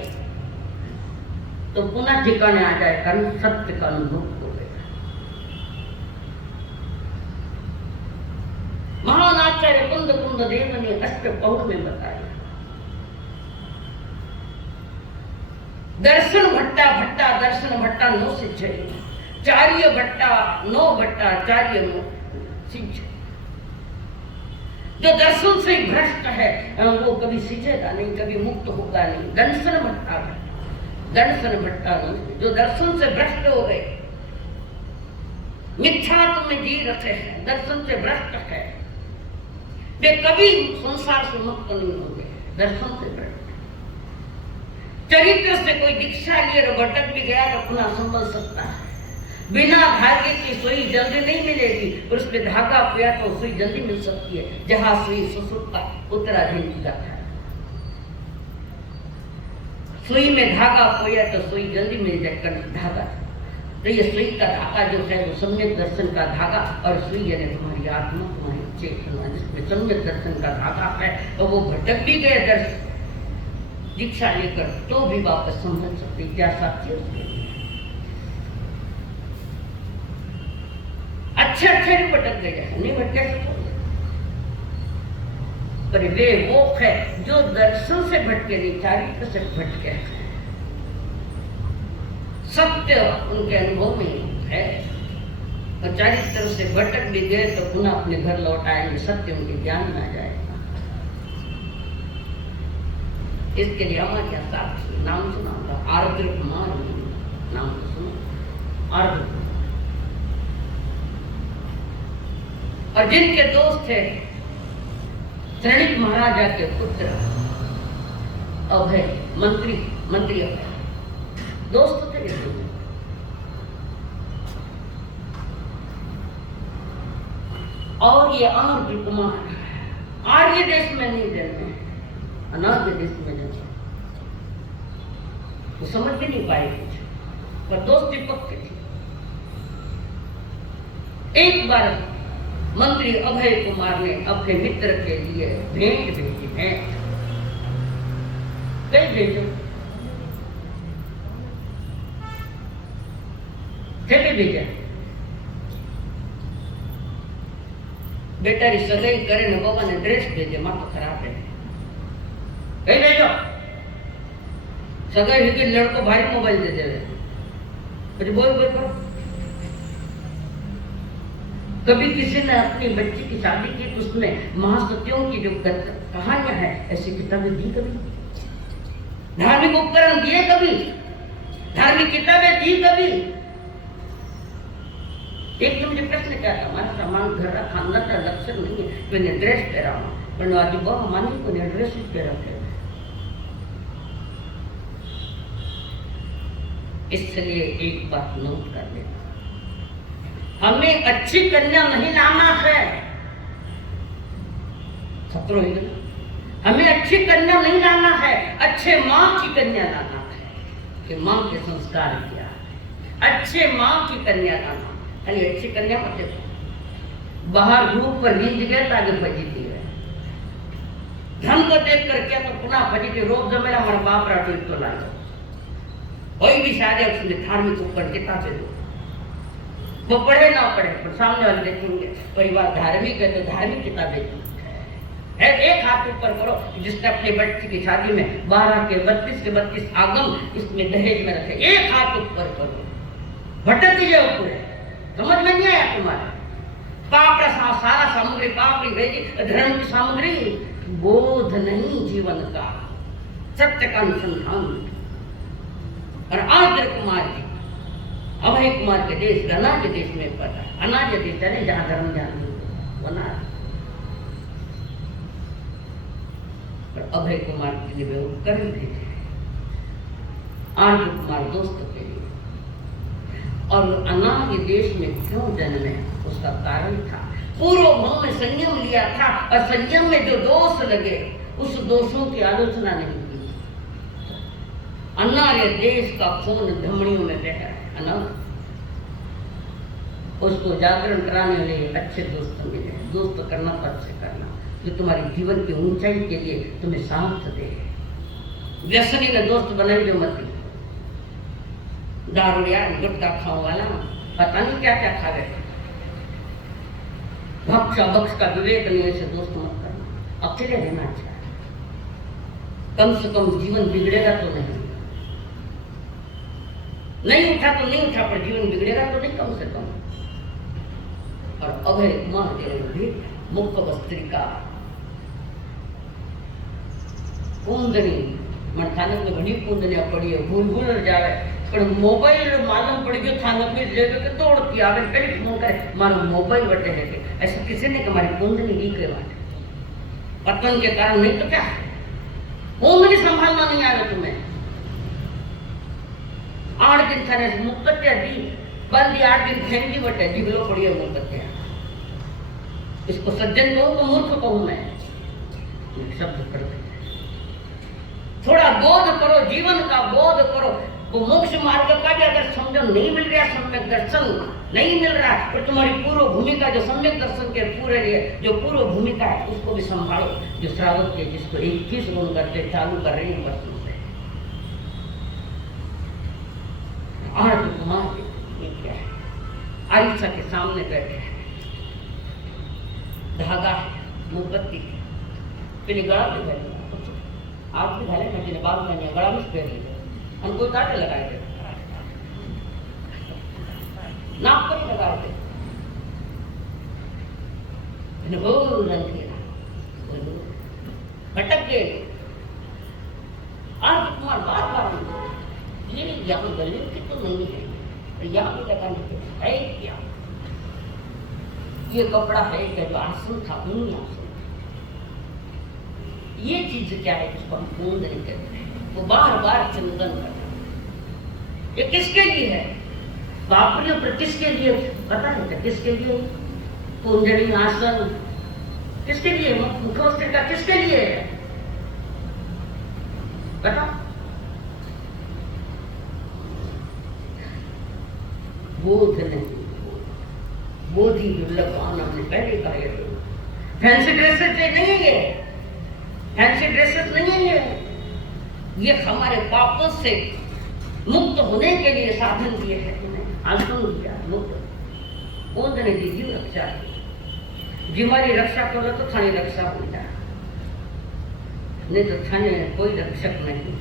तो पुनः ठिकाने आ जाए, कारण सत्य का अनुभव हो गया। महान आचार्य कुंद कुंद देव ने अष्टपौर में बताया, दर्शन भट्टा भट्टा दर्शन भट्टा नो सिद्धे, चार्य भट्टा नो भट्टा चार्य नो सिद्धे। जो दर्शन से भ्रष्ट है वो कभी सीझेगा नहीं, कभी मुक्त होगा नहीं। दर्शन भट्टा दर्शन भट्टा नहीं, जो दर्शन से भ्रष्ट हो गए, मिथ्यात्व में जी रहे हैं, दर्शन से भ्रष्ट है, वे कभी संसार से मुक्त नहीं होंगे। दर्शन से भ्रष्ट, चरित्र से कोई दीक्षा लिए और भटक भी गया तो अपना संभल सकता है। बिना धागे की सुई जल्दी नहीं मिलेगी, और उस पर धागा पिया तो सुई जल्दी मिल सकती है। जहां सुई सुसुप्ता उत्तराधीन की गाथा है, सुई में धागा पोया तो सुई जल्दी मिल जाएगा धागा। तो ये सुई का धागा जो है वो सम्यक दर्शन का धागा, और सुई यानी तुम्हारी आत्मा, तुम्हारी चेतना, जिसमें सम्यक दर्शन का धागा है, और वो भटक भी गए दर्शन दीक्षा लेकर तो भी वापस समझ सकते। क्या साथी उसके अच्छे भी भटक गए, नहीं भटके सकते, पर वे वो है जो दर्शन से भटके नहीं, चारित्र से भटके। सत्य उनके अनुभव में है, और चारित्र से भटक भी गए तो पुनः अपने घर लौट आएंगे, सत्य उनके ज्ञान में आ जाएगा। इसके लिए हमारे यहाँ साक्षी नाम सुना था, आर्द्र कुमार नाम तो सुना, आर्द्र, और जिनके दोस्त थे श्रेणिक महाराजा के पुत्र अभय, मंत्री अभय, दोस्त थे। और ये अनर्थ कुमार आर्य देश में नहीं जन्मे, अनार्य देश में जन्मे। वो समझ भी नहीं पाए कुछ, पर दोस्ती पक्की थी। एक बार मंत्री अभय कुमार ने अपने मित्र के लिए भेंट भेजी, भेंट कई भेजो थे भेजा, बेटा री सगाई करे ने बाबा ने ड्रेस भेजे, मां तो खराब है, कई भेजो सगाई हुई कि लड़को भारी मोबाइल दे दे, फिर बोल बोल करो। कभी किसी ने अपनी बच्ची की शादी की तो उसमें महासत्यों की जो कहानियां है ऐसी किताबें दी, कभी धार्मिक उपकरण दिए, कभी धार्मिक किताबें दी, कभी। एक तो मुझे प्रश्न क्या था, हमारा सामान घर का खानदान का लक्षण नहीं है, मैंने ड्रेस पहरा हूं, पर आज बहुत मानी को ड्रेस पहरा है। इसलिए एक बात नोट कर लेना, हमें अच्छी कन्या नहीं लाना है, छत्रों ही ना, हमें अच्छी कन्या नहीं लाना है, अच्छे माँ की कन्या लाना है कि माँ के संस्कार क्या है, अच्छे माँ की कन्या लाना। खाली अच्छी कन्या मत देखो, बाहर रूप पर रींझ गए तो आगे फजीती है, धन को देख कर क्या तो पुनः फजीती, रोब जमेला हमारा बाप राटो तो लाए, कोई भी शादी उसमें धार्मिक उपकरण किताबें दो, वो पढ़े ना पढ़े पर सामने वाले देखेंगे परिवार धार्मिक है तो धार्मिक किताबें है। एक हाथ ऊपर करो जिसने अपनी बच्ची की शादी में 12 के 32 के 32 आगम इसमें दहेज में रखे, एक हाथ ऊपर करो, भटक जाओ पूरे, समझ में नहीं आया तुम्हारे पाप सारा सामग्री पाप भेजी, धर्म की सामग्री बोध नहीं जीवन का, सत्य का अनुसंधान। और आर्द्र कुमार जी अभय कुमार के देश अनाज देश में पता, अनाज देश है जहां धर्म जान बना, अभय कुमार के लिए वे उपकरण भेजे आर्द्र कुमार दोस्त के लिए। और अनाज देश में क्यों जन्मे उसका कारण था, पूर्व भाव में संयम लिया था और संयम में जो दोष लगे उस दोषों की आलोचना नहीं की। अनार्य देश का खून धमनियों में बह रहा है, उसको जागरण कराने वाले अच्छे दोस्त मिले, दोस्त करना तो अच्छे करना जो तुम्हारे जीवन की ऊंचाई के लिए तुम्हें साथ दे। व्यसनी ने दोस्त बनाई जो मत, दारूया गुटखा खाओ वाला पता नहीं क्या क्या खा रहे, भक्षा बक्स का विवेक नहीं, ऐसे दोस्त मत करना, अकेले रहना अच्छा है, कम से कम जीवन बिगड़ेगा तो नहीं उठा तो नहीं उठा, पर जीवन बिगड़ेगा तो नहीं कम से कम। और अभय कुमार भी मुख्य वस्त्रिका कुंदनी मठानक में घनी कुंदनिया पड़ी है, भूल भूल जावे पर मोबाइल मालूम पड़ गयो थानक में ले के दौड़ती आवे, पहले फोन करे मारो मोबाइल बटे है के ऐसा किसी ने हमारी कुंदनी ली के बात पतन के कारण नहीं तो क्या कुंदनी संभालना नहीं आया तुम्हें। 8 दिन थाने मुक्कत्या दी बंदी 8 दिन फेंकी बटे जिगलो पड़ी है मुक्कत्या, इसको सज्जन कहूं तो मूर्ख कहूं मैं, शब्द पढ़ थोड़ा बोध करो, जीवन का बोध करो। वो मोक्ष मार्ग का भी अगर समझो नहीं मिल रहा, सम्यक दर्शन नहीं मिल रहा, तो तुम्हारी पूर्व भूमिका जो सम्यक दर्शन के पूरे लिए जो पूर्व भूमिका है उसको भी संभालो, जो श्रावक के जिसको 21 गुण करते चालू कर रहे हैं वर्षों से। आर्द्र कुमार क्या है, आरिशा के सामने बैठे हैं, धागा मोमबत्ती पहले गला पे बैठे, आप भी घाले ना जिन्हें बाल पहने गला में पहन लीजिए, हमको काटे लगाए थे, नाक पर ही लगाए थे, भटक गए। आर्द्र कुमार बार बार ये यहाँ गले की तो नहीं है, यहाँ भी लगाने के है क्या, ये कपड़ा है क्या जो आसन था नहीं आसन, ये चीज क्या है जिसको हम पूर्ण नहीं करते हैं, वो बार बार चिंतन करते, ये किसके लिए है, बाप ने पर किसके लिए पता नहीं था, किसके लिए कुंजनी आसन किसके लिए? मुखोस्त्र का किसके लिए है बताओ? बोध नहीं, बोधि दुर्लभ हमने पहले कहा। फैंसी ड्रेसेस नहीं है ये, फैंसी ड्रेसेस नहीं है ये हमारे पापों से मुक्त होने के लिए साधन दिए हैं। उन्हें आसन दिया, मुक्त बोध ने दी जीव रक्षा। जीवारी रक्षा करो तो थानी रक्षा हो जाए, नहीं तो थाने कोई रक्षक नहीं।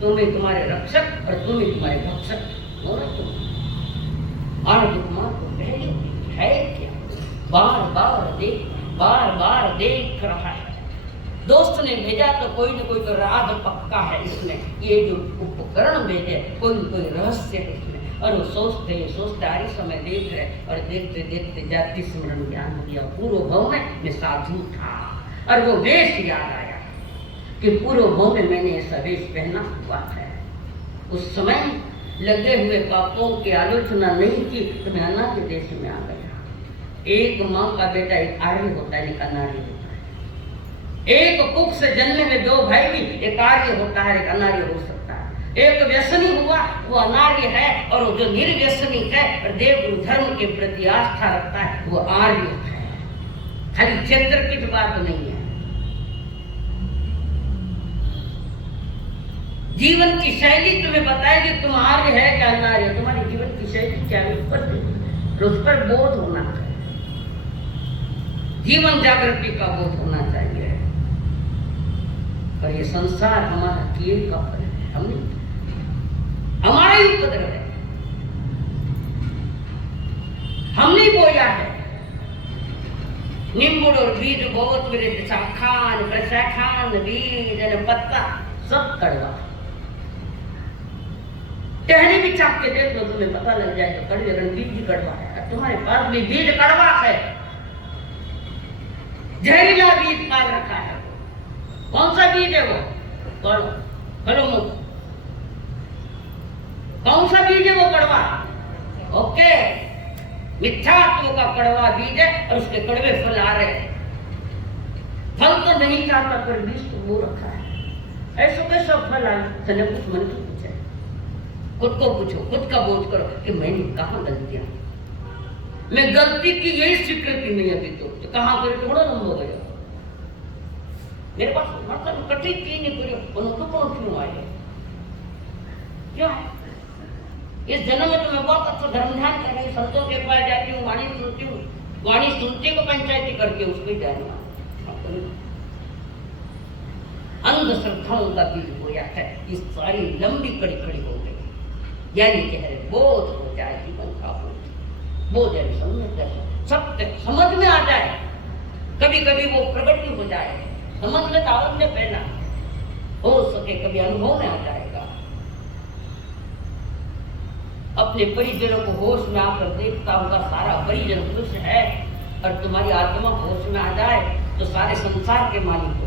तुम ही तुम्हारे रक्षक और तुम ही तुम्हारे भक्षक हो ना। तुम आनंद कुमार को पहले है क्या? बार बार देख रहा है। दोस्त ने भेजा तो कोई न कोई तो राज पक्का है इसमें। ये जो उपकरण भेजे कोई न कोई रहस्य है इसमें। और वो सोचते आ रही समय देख रहे और देखते देखते जाति स्मरण ज्ञान हो गया। पूर्व भाव में मैं साधु था और वो वेश याद आया कि पूर्व भाव में मैंने ऐसा वेश पहना हुआ है। उस समय लगे हुए पापों की आलोचना नहीं की तो मैं अनाथ देश में आ गया। एक माँ का बेटा एक आर्य होता है, एक अनार्य होता है। एक कुख से जन्मे में दो भाई भी, एक आर्य होता है, एक अनार्य हो सकता है। एक व्यसनी हुआ वो अनार्य है और जो निर्व्यसनी है और देवगुरु धर्म के प्रति आस्था रखता है वो आर्य है। खाली क्षेत्र की तो बात नहीं है। जीवन की शैली तुम्हें बताएगी तुम आर्य है क्या अनार्य। तुम्हारी जीवन की शैली क्या है उस पर बोध होना चाहिए। जीवन जागृति का बोध होना चाहिए। और ये संसार हमारा किए का फल है, हम नहीं, हमारा ही उपद्रव है, हमने बोया है। निम्बुड़ और बीज बहुत विरुद्ध शाखान प्रशाखान बीज पत्ता सब कड़वा। टहनी भी चाक के देख लो तुम्हें पता लग जाए तो कड़वे रंग बीज कड़वा है। तुम्हारे पास भी बीज कड़वा है, जहरीला बीज पाल रखा है। कौन सा बीज है वो? कड़वा। कौन सा बीज है वो? कड़वा। ओके, मिथ्यात्व का कड़वा बीज है और उसके कड़वे फल आ रहे हैं। फल तो नहीं चाहता पर बीज तो वो रखा है। ऐसा कैसा फल आए? सने कुछ मन की पूछे, खुद को पूछो, खुद का बोध करो कि मैंने कहाँ गलतियां। मैं गलती की यही स्वीकृति नहीं अभी तो कहाँ पर थोड़ा लंबा हो गया। मेरे पास मतलब कठिन की नहीं पूरी अनुकूल क्यों आए? क्या है इस जन्म में तो मैं बहुत अच्छा धर्म ध्यान कर रही, संतों के पास जाती हूँ, वाणी सुनती हूँ, वाणी सुनते को पंचायती करके उसको जानना। अंधश्रद्धाओं का बीज बोया है, इस सारी लंबी कड़ी खड़ी हो गई। यानी कह रहे बोध हो जाए, जीवन का बोध है, सत्य समझ में आ जाए। कभी कभी वो प्रगति हो जाए, समझ में तावत में पहला हो सके, कभी अनुभव में आ जाएगा। अपने परिजनों को होश में आकर देखता होगा सारा परिजन खुश है और तुम्हारी आत्मा होश में आ जाए तो सारे संसार के मालिक हो,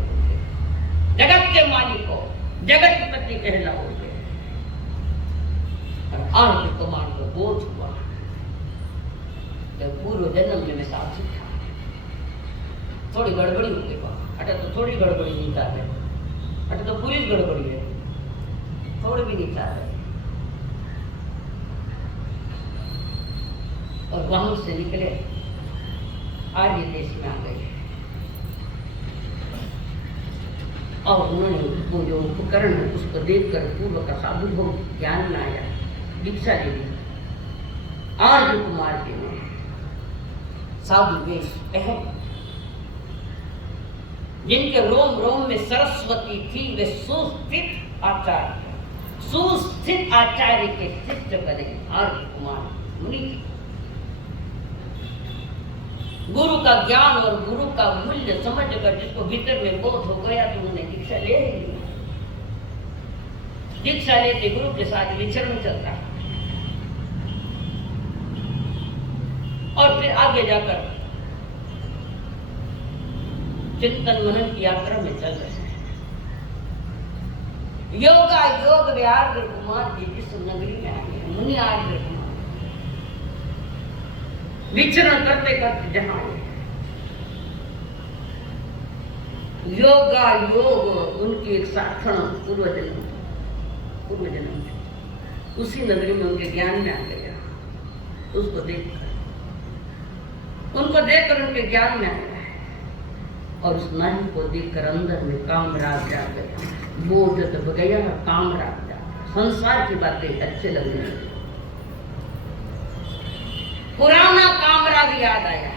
जगत के मालिक हो, जगत पति कहलाओगे। और आर्य कुमार को बोध हुआ जब पूर्व जन्म में मैं साक्षी था। थोड़ी गड़बड़ी हो गई बात, अटे तो थोड़ी गड़बड़ी नहीं चाह रहे, अटे तो पूरी गड़बड़ी है, थोड़ी भी नहीं चाह रहे। और वहां से निकले आर्य देश में आ गए और उन्होंने वो जो उपकरण है उसको देखकर पूर्व का साधु को ज्ञान में आया, दीक्षा ले ली। आर्य कुमार जी ने साधु वेश पहन, जिनके रोम रोम में सरस्वती थी वे सुस्थित आचार्य, सुस्थित आचार्य के शिष्य बने आर्य कुमार मुनि। गुरु का ज्ञान और गुरु का मूल्य समझकर जिसको भीतर में बोध हो गया तो उन्होंने दीक्षा ले ली। दीक्षा लेते गुरु के साथ विचरण चलता है और फिर आगे जाकर चिंतन मनन की यात्रा में चल रहे हैं। योगा योग व्याघ्र कुमार जी जिस नगरी में आए हैं, मुनि आर्य कुमार विचरण करते करते जहां योगा योग उनकी एक साक्षण पूर्व जन्म उसी नगरी में उनके ज्ञान में आ गया। उसको देखकर उनके ज्ञान में आ गया और उस नारी को देखकर अंदर में काम राग जा गया, बोध दब गया, काम राग जा गया, संसार की बातें अच्छे लगने लगी, पुराना काम राग याद आया।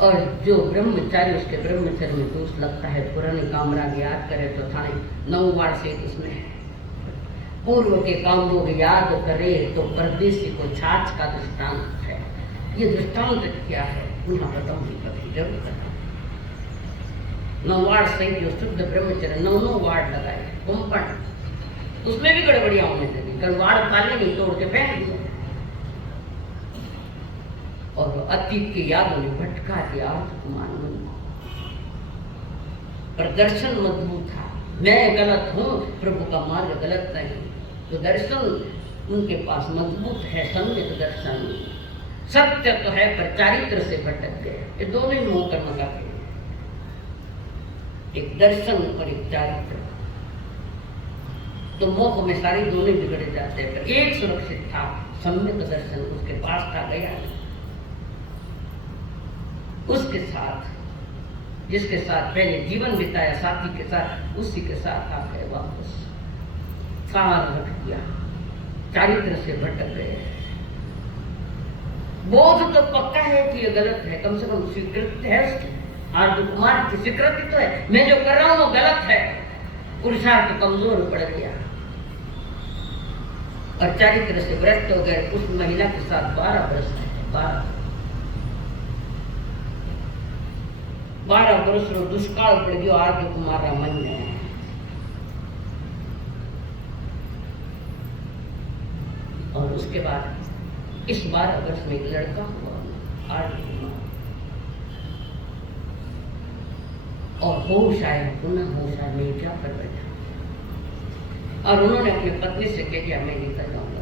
और जो ब्रह्मचारी उसके ब्रह्मचर्य में दोष लगता है, पुराने काम राग याद करे तो थाने 9 बार से इसमें पूर्व के काम लोग याद करे तो परदेसी को छाछ का दृष्टांत है। ये दृष्टांत क्या है पुनः बताऊंगी कभी, जरूर बताऊंगी। 9 वार्ड से जो शुद्ध ब्रह्मचर्य 9 वार्ड लगाए कुंपण, उसमें भी गड़बड़ियां होने लगी। कल वार्ड ताले नहीं तोड़ के फेंक दिया और अतीत की यादों ने भटका दिया कुमार मन। पर दर्शन मजबूत था, मैं गलत हूं, प्रभु का मार्ग गलत नहीं। तो दर्शन उनके पास मजबूत है, सम्यक दर्शन। सत्य तो है पर चारित्र से भटक गए। ये दोनों ही मोह कर्म का खेल, एक दर्शन और एक चारित्र। तो मोह में सारी दोनों बिगड़े जाते हैं। एक सुरक्षित था, सम्यक दर्शन उसके पास था, गया उसके साथ, जिसके साथ पहले जीवन बिताया साथी के साथ, उसी के साथ आ गए वापस। सार रख दिया, चारित्र से भटक गए। बोध तो पक्का है कि ये गलत है, कम से कम स्वीकृत है। आर्य कुमार की स्वीकृति तो है, मैं जो कर रहा हूं वो गलत है। पुरुषार्थ कमजोर पड़ गया और चारित्र से भ्रष्ट हो गए। उस महिला के साथ 12 वर्ष है, 12 वर्ष दुष्काल पड़ गया आर्य कुमार मन में। और उसके बाद इस 12 वर्ष में एक लड़का हुआ आर्य कुमार, और होश आया, पुनः होश आया, मैं क्या कर बैठा। और उन्होंने अपनी पत्नी से कह दिया मैं निकल जाऊंगा,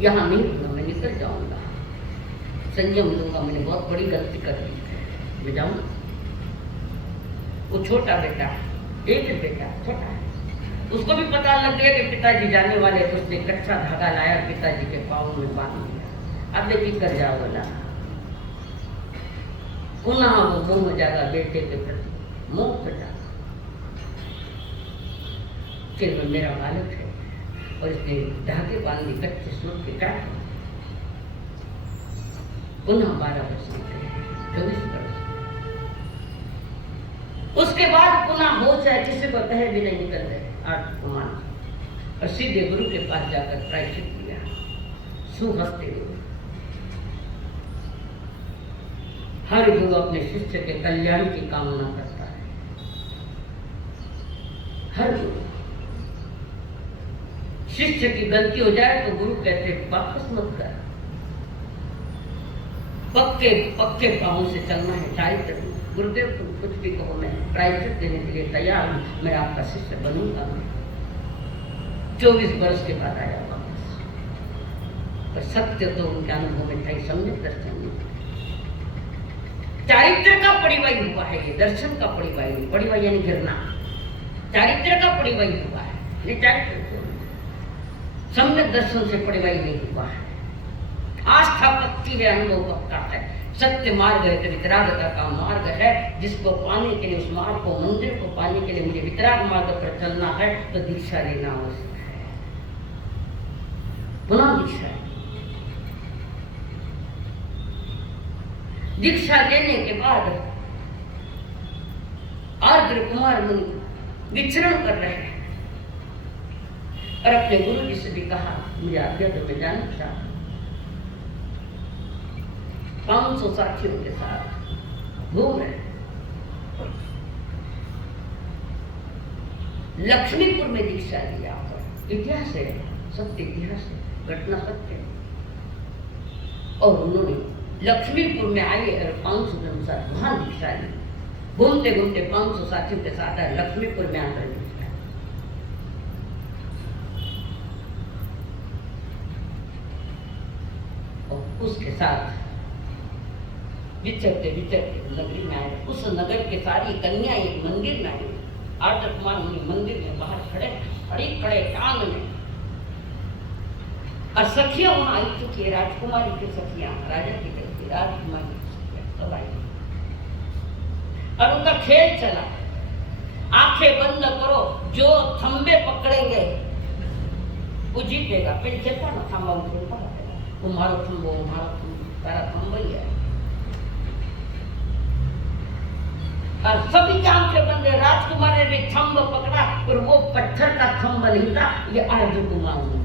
यहाँ नहीं रहूंगा, मैं निकल जाऊंगा, संयम लूंगा, मैंने बहुत बड़ी गलती कर दी है, मैं जाऊंगा। वो छोटा बेटा, एक बेटा छोटा है, उसको भी पता लग गया कि पिताजी जाने वाले, तो उसने कच्चा धागा लाया, पिताजी के पाँव में बांध दिया। अब देखिए कर जाओ बोला, पुनः वो मोह जागा बेटे के प्रति, मोह कटा। फिर वो मेरा बालक है और इसने धागे बांध दी, कच्चे सूत के काट। पुनः 12 वर्ष, 24 वर्ष। उसके बाद पुनः होश है, किसी को कहे भी नहीं, निकल गए आर्य कुमार और सीधे गुरु के पास जाकर प्रायश्चित किया। सुहस्ते गुरु, हर गुरु अपने शिष्य के कल्याण की कामना करता है। हर गुरु, शिष्य की गलती हो जाए तो गुरु कहते वापस मत कर, पक्के पक्के पांव से चलना है। चारित्र, गुरुदेव तुम कुछ भी कहो, मैं प्रायश्चित देने के लिए तैयार हूं, मैं आपका शिष्य बनूंगा। 24 वर्ष के बाद आया वापस, पर सत्य तो उनके अनुभव में था, सम्यक दर्शन नहीं। चारित्र का परिवाही हुआ है ये, दर्शन का परिवाही नहीं। परिवाही यानी गिरना, चारित्र का परिवाही हुआ है, ये चारित्र सम्यक दर्शन से परिवाही नहीं हुआ है। आस्था पक्की है, अनुभव पक्का है, सत्य मार्ग है, तो वितरागता का मार्ग है, जिसको पाने के लिए, उस मार्ग को, मंदिर को पाने के लिए मुझे वितराग मार्ग पर चलना है, तो दीक्षा लेना आवश्यक है। पुनः दीक्षा, दीक्षा लेने के बाद आर्य कुमार मुनि विचरण कर रहे हैं और अपने गुरु जी से भी कहा मुझे आज्ञा तो मैं जाना चाहता हूं। 500 साथियों के साथ घूम रहे। लक्ष्मीपुर में दीक्षा लिया, इतिहास है, सत्य इतिहास है, घटना सत्य है। और उन्होंने लक्ष्मीपुर में आए और 500 जन साथ वहां दीक्षा ली। घूमते घूमते 500 साथियों के साथ आए, लक्ष्मीपुर में आकर दीक्षा। उसके साथ विचरते विचरते नगरी में आए। उस नगर के सारी कन्या एक मंदिर में आई। आठ कुमार मुनि मंदिर में बाहर खड़े टांग में, और सखियां वहां आई चुकी है, राजकुमारी की सखियां, राजा की लड़की राजकुमारी की सखियां सब आई और उनका खेल चला। आंखें बंद करो, जो थंबे पकड़ेंगे वो जीतेगा। पहले खेलता ना थंबा, वो खेलता रहेगा, वो मारो थंबो, सारा थंबा ही है। और सभी की आंखें बंद है। राजकुमार ने भी थंब पकड़ा, और वो पत्थर का थंब नहीं था, ये आरजू कुमार नहीं।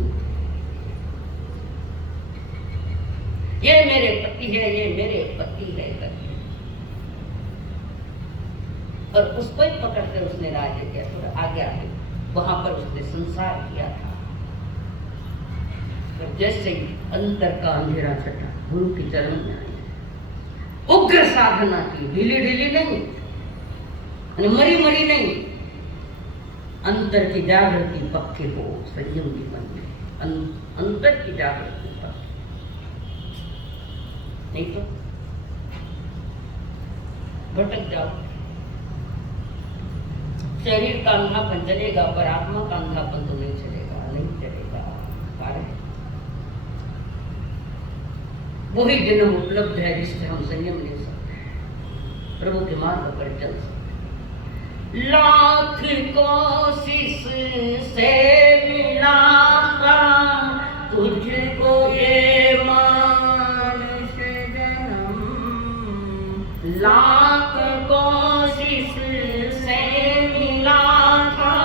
ये मेरे पति है, ये मेरे पति है करके, और उसको ही पकड़कर उसने राज्य किया। थोड़ा आगे आगे वहां पर उसने संसार किया था। और जैसे ही अंतर का अंधेरा छटा, गुरु की चरण में आई, उग्र साधना की, ढीली ढीली नहीं, मरी मरी नहीं, अंतर की जागृति पक्के हो, संयम जीवन में अंतर की जागृति पक्के, नहीं तो भटक जाओ। शरीर का अंधापन चलेगा, पर आत्मा का अंधापन तो नहीं चलेगा, नहीं चलेगा। वही जन्म उपलब्ध है जिससे हम संयम ले सकते हैं, प्रभु के मार्ग पर चल सकते। लाख कोशिश से मिला तुझको ये मानुष जन्म, लाख कोशिश से मिला था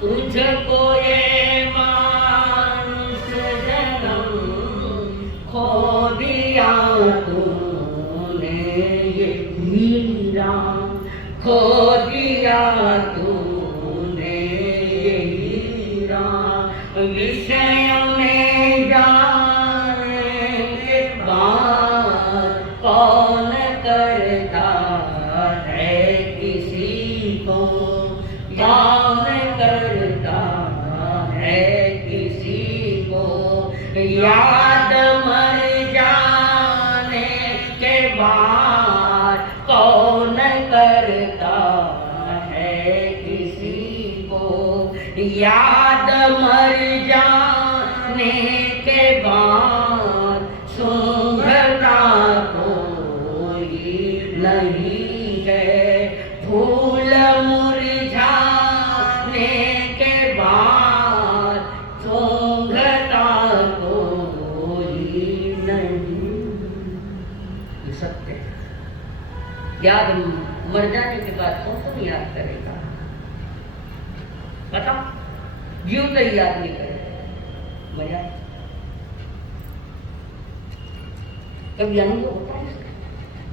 तुझको ये मानुष जन्म, खो दिया तूने ये हीरा, खो दिया तूने ये हीरा, विषय में जाने के बाद कौन करता है किसी को, कौन करता है किसी को, याद मर जाने के बाद कौन करता है किसी को, याद मर जाने के बाद सूंघता कोई नहीं है, फूल मुरझाने के बाद सूंघता कोई नहीं। ये सत्य है। याद मर जाने के बाद कौन सा नहीं याद करेगा? पता जीव तो याद नहीं करेगा, मर जाए। कभी अनुभव होता है इसका,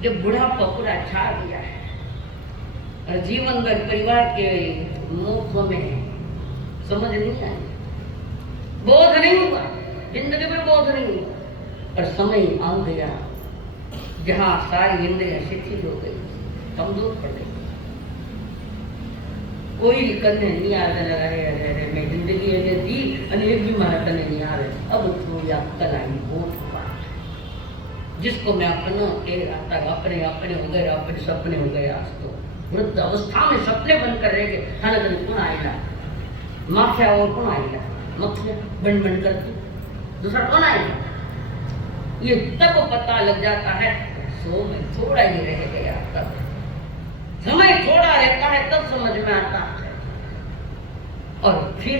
जब बुढ़ापा पूरा छा गया है और जीवन भर परिवार के मुख में समझ नहीं आई, बोध नहीं हुआ, जिंदगी में बोध नहीं हुआ, और समय आ गया जहाँ सारी इंद्रियां शिथिल हो गई, कमजोर पड़ गई, कोई करने नहीं आ रहा, अरे मैं जिंदगी ऐसे दी और एक भी मारा करने नहीं आ रहे। अब थोड़ी अक्कल आई, बहुत हुआ, जिसको मैं अपना कह रहा था, अपने अपने हो गए, अपने सपने हो गए। आज तो वृद्ध अवस्था में सपने बन कर रह गए। खाना कहीं कौन आएगा, माखिया और कौन आएगा, मक्खिया बन बन करती, दूसरा कौन आएगा? ये तब पता लग जाता है, सो में थोड़ा ही रह गया, तब समय थोड़ा रहता है, तब समझ में आता है, और फिर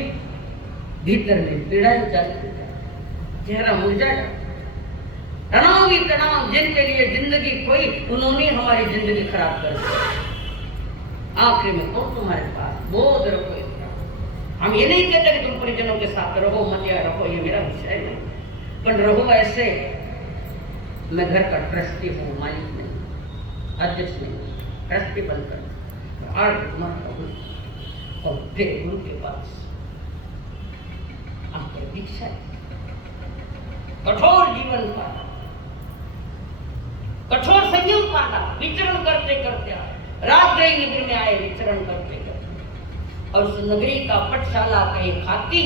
भीतर में पीड़ा ही चलती है, चेहरा मुरझा जाता। तनाव ही तनाव, जिनके लिए जिंदगी खोई, उन्होंने हमारी जिंदगी खराब कर दी। आखिर में कौन तुम्हारे पास बोध रखो इतना। हम ये नहीं कहते कि तुम परिजनों के साथ रहो, मत या रहो, ये मेरा विषय नहीं, पर रहो ऐसे। मैं घर का ट्रस्टी हूँ, मालिक नहीं, अध्यक्ष नहीं, ट्रस्टी बनकर और फिर उनके पास आकर दीक्षा, कठोर जीवन पाला, कठोर संयम पाला, विचरण करते करते रात गई नगरी में आए, विचरण करते करते, और उस नगरी का पटशाला का एक हाथी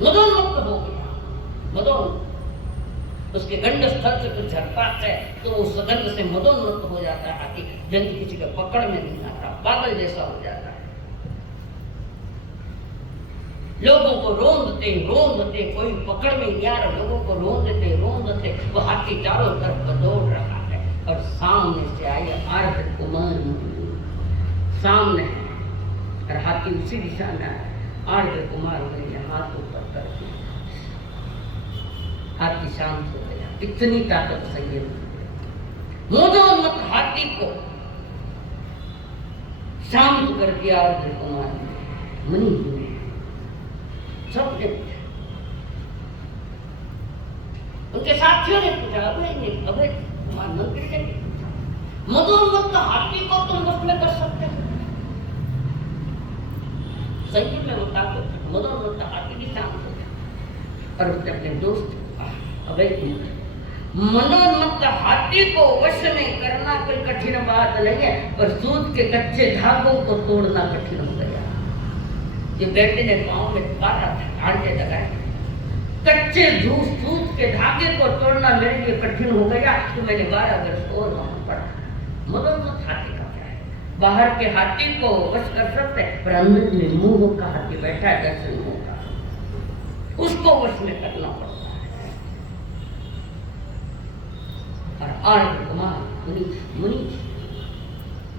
मदोन्मुक्त हो गया, मदोन्मुक्त। उसके गंड स्थल से कुछ झरता है तो उस गंध से मदोन्मत्त हो जाता है हाथी, जल्दी किसी का पकड़ में नहीं आता, पागल जैसा हो जाता है। लोगों को रोंदते कोई पकड़ में नहीं आ रहा, लोगों को रोंदते वो हाथी चारों तरफ दौड़ रहा है और सामने से आए आर्द्र कुमार सामने है और हाथी उसी दिशा में आया। आर्द्र कुमार ने हाथ ऊपर करके हाथी शांत हो गया। कितनी ताकत संयम, मदोन्मत्त हाथी को शांत करके आर्द्र कुमार ने मुनि सबने पूछा, उनके साथियों ने पूछा, अबे कुमार मंत्री ने पूछा, मदोन्मत्त हाथी को तुम वश में कर सकते हो? संयम में वो ताकत, मदोन्मत्त हाथी भी शांत हो गया और उसने अपने दोस्त अबे मनोन्मत्त हाथी को वश में करना कोई कठिन बात नहीं है, पर सूत के कच्चे धागों को तोड़ना कठिन हो गया। ये बेटे ने गांव में 12 आंटे लगाए, कच्चे सूत के धागे को तोड़ना मेरे लिए कठिन हो गया, तो मैंने 12 वर्ष और वहां पढ़ा। मनोन्मत्त हाथी का क्या है, बाहर के हाथी को वश कर सकते हैं, पर अंदर में मुंह का हाथी बैठा है, दर्शन मुंह का, उसको वश में करना पड़ता है। और आर्द्र कुमार मुनि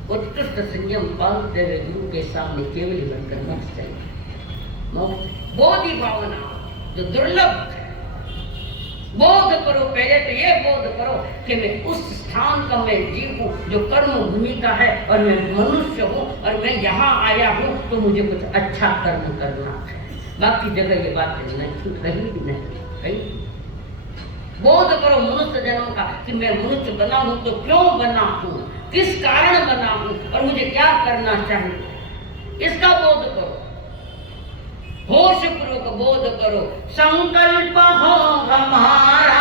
उत्कृष्ट संयम पालते हुए गुरु के सामने केवल बनकर मोक्ष चाहिए। बोधि भावना जो दुर्लभ है, बोध करो, पहले तो ये बोध करो कि मैं उस स्थान का मैं जीव हूँ जो कर्म भूमि का है और मैं मनुष्य हूँ और मैं यहाँ आया हूँ तो मुझे कुछ अच्छा कर्म करना है। बाकी जगह ये बात नहीं, कहीं भी नहीं, कहीं बोध करो मनुष्य जन्म का कि मैं मनुष्य बना हूं तो क्यों बना हूं, किस कारण बना हूं और मुझे क्या करना चाहिए, इसका बोध करो, होश पूर्वक बोध करो। संकल्प हो हमारा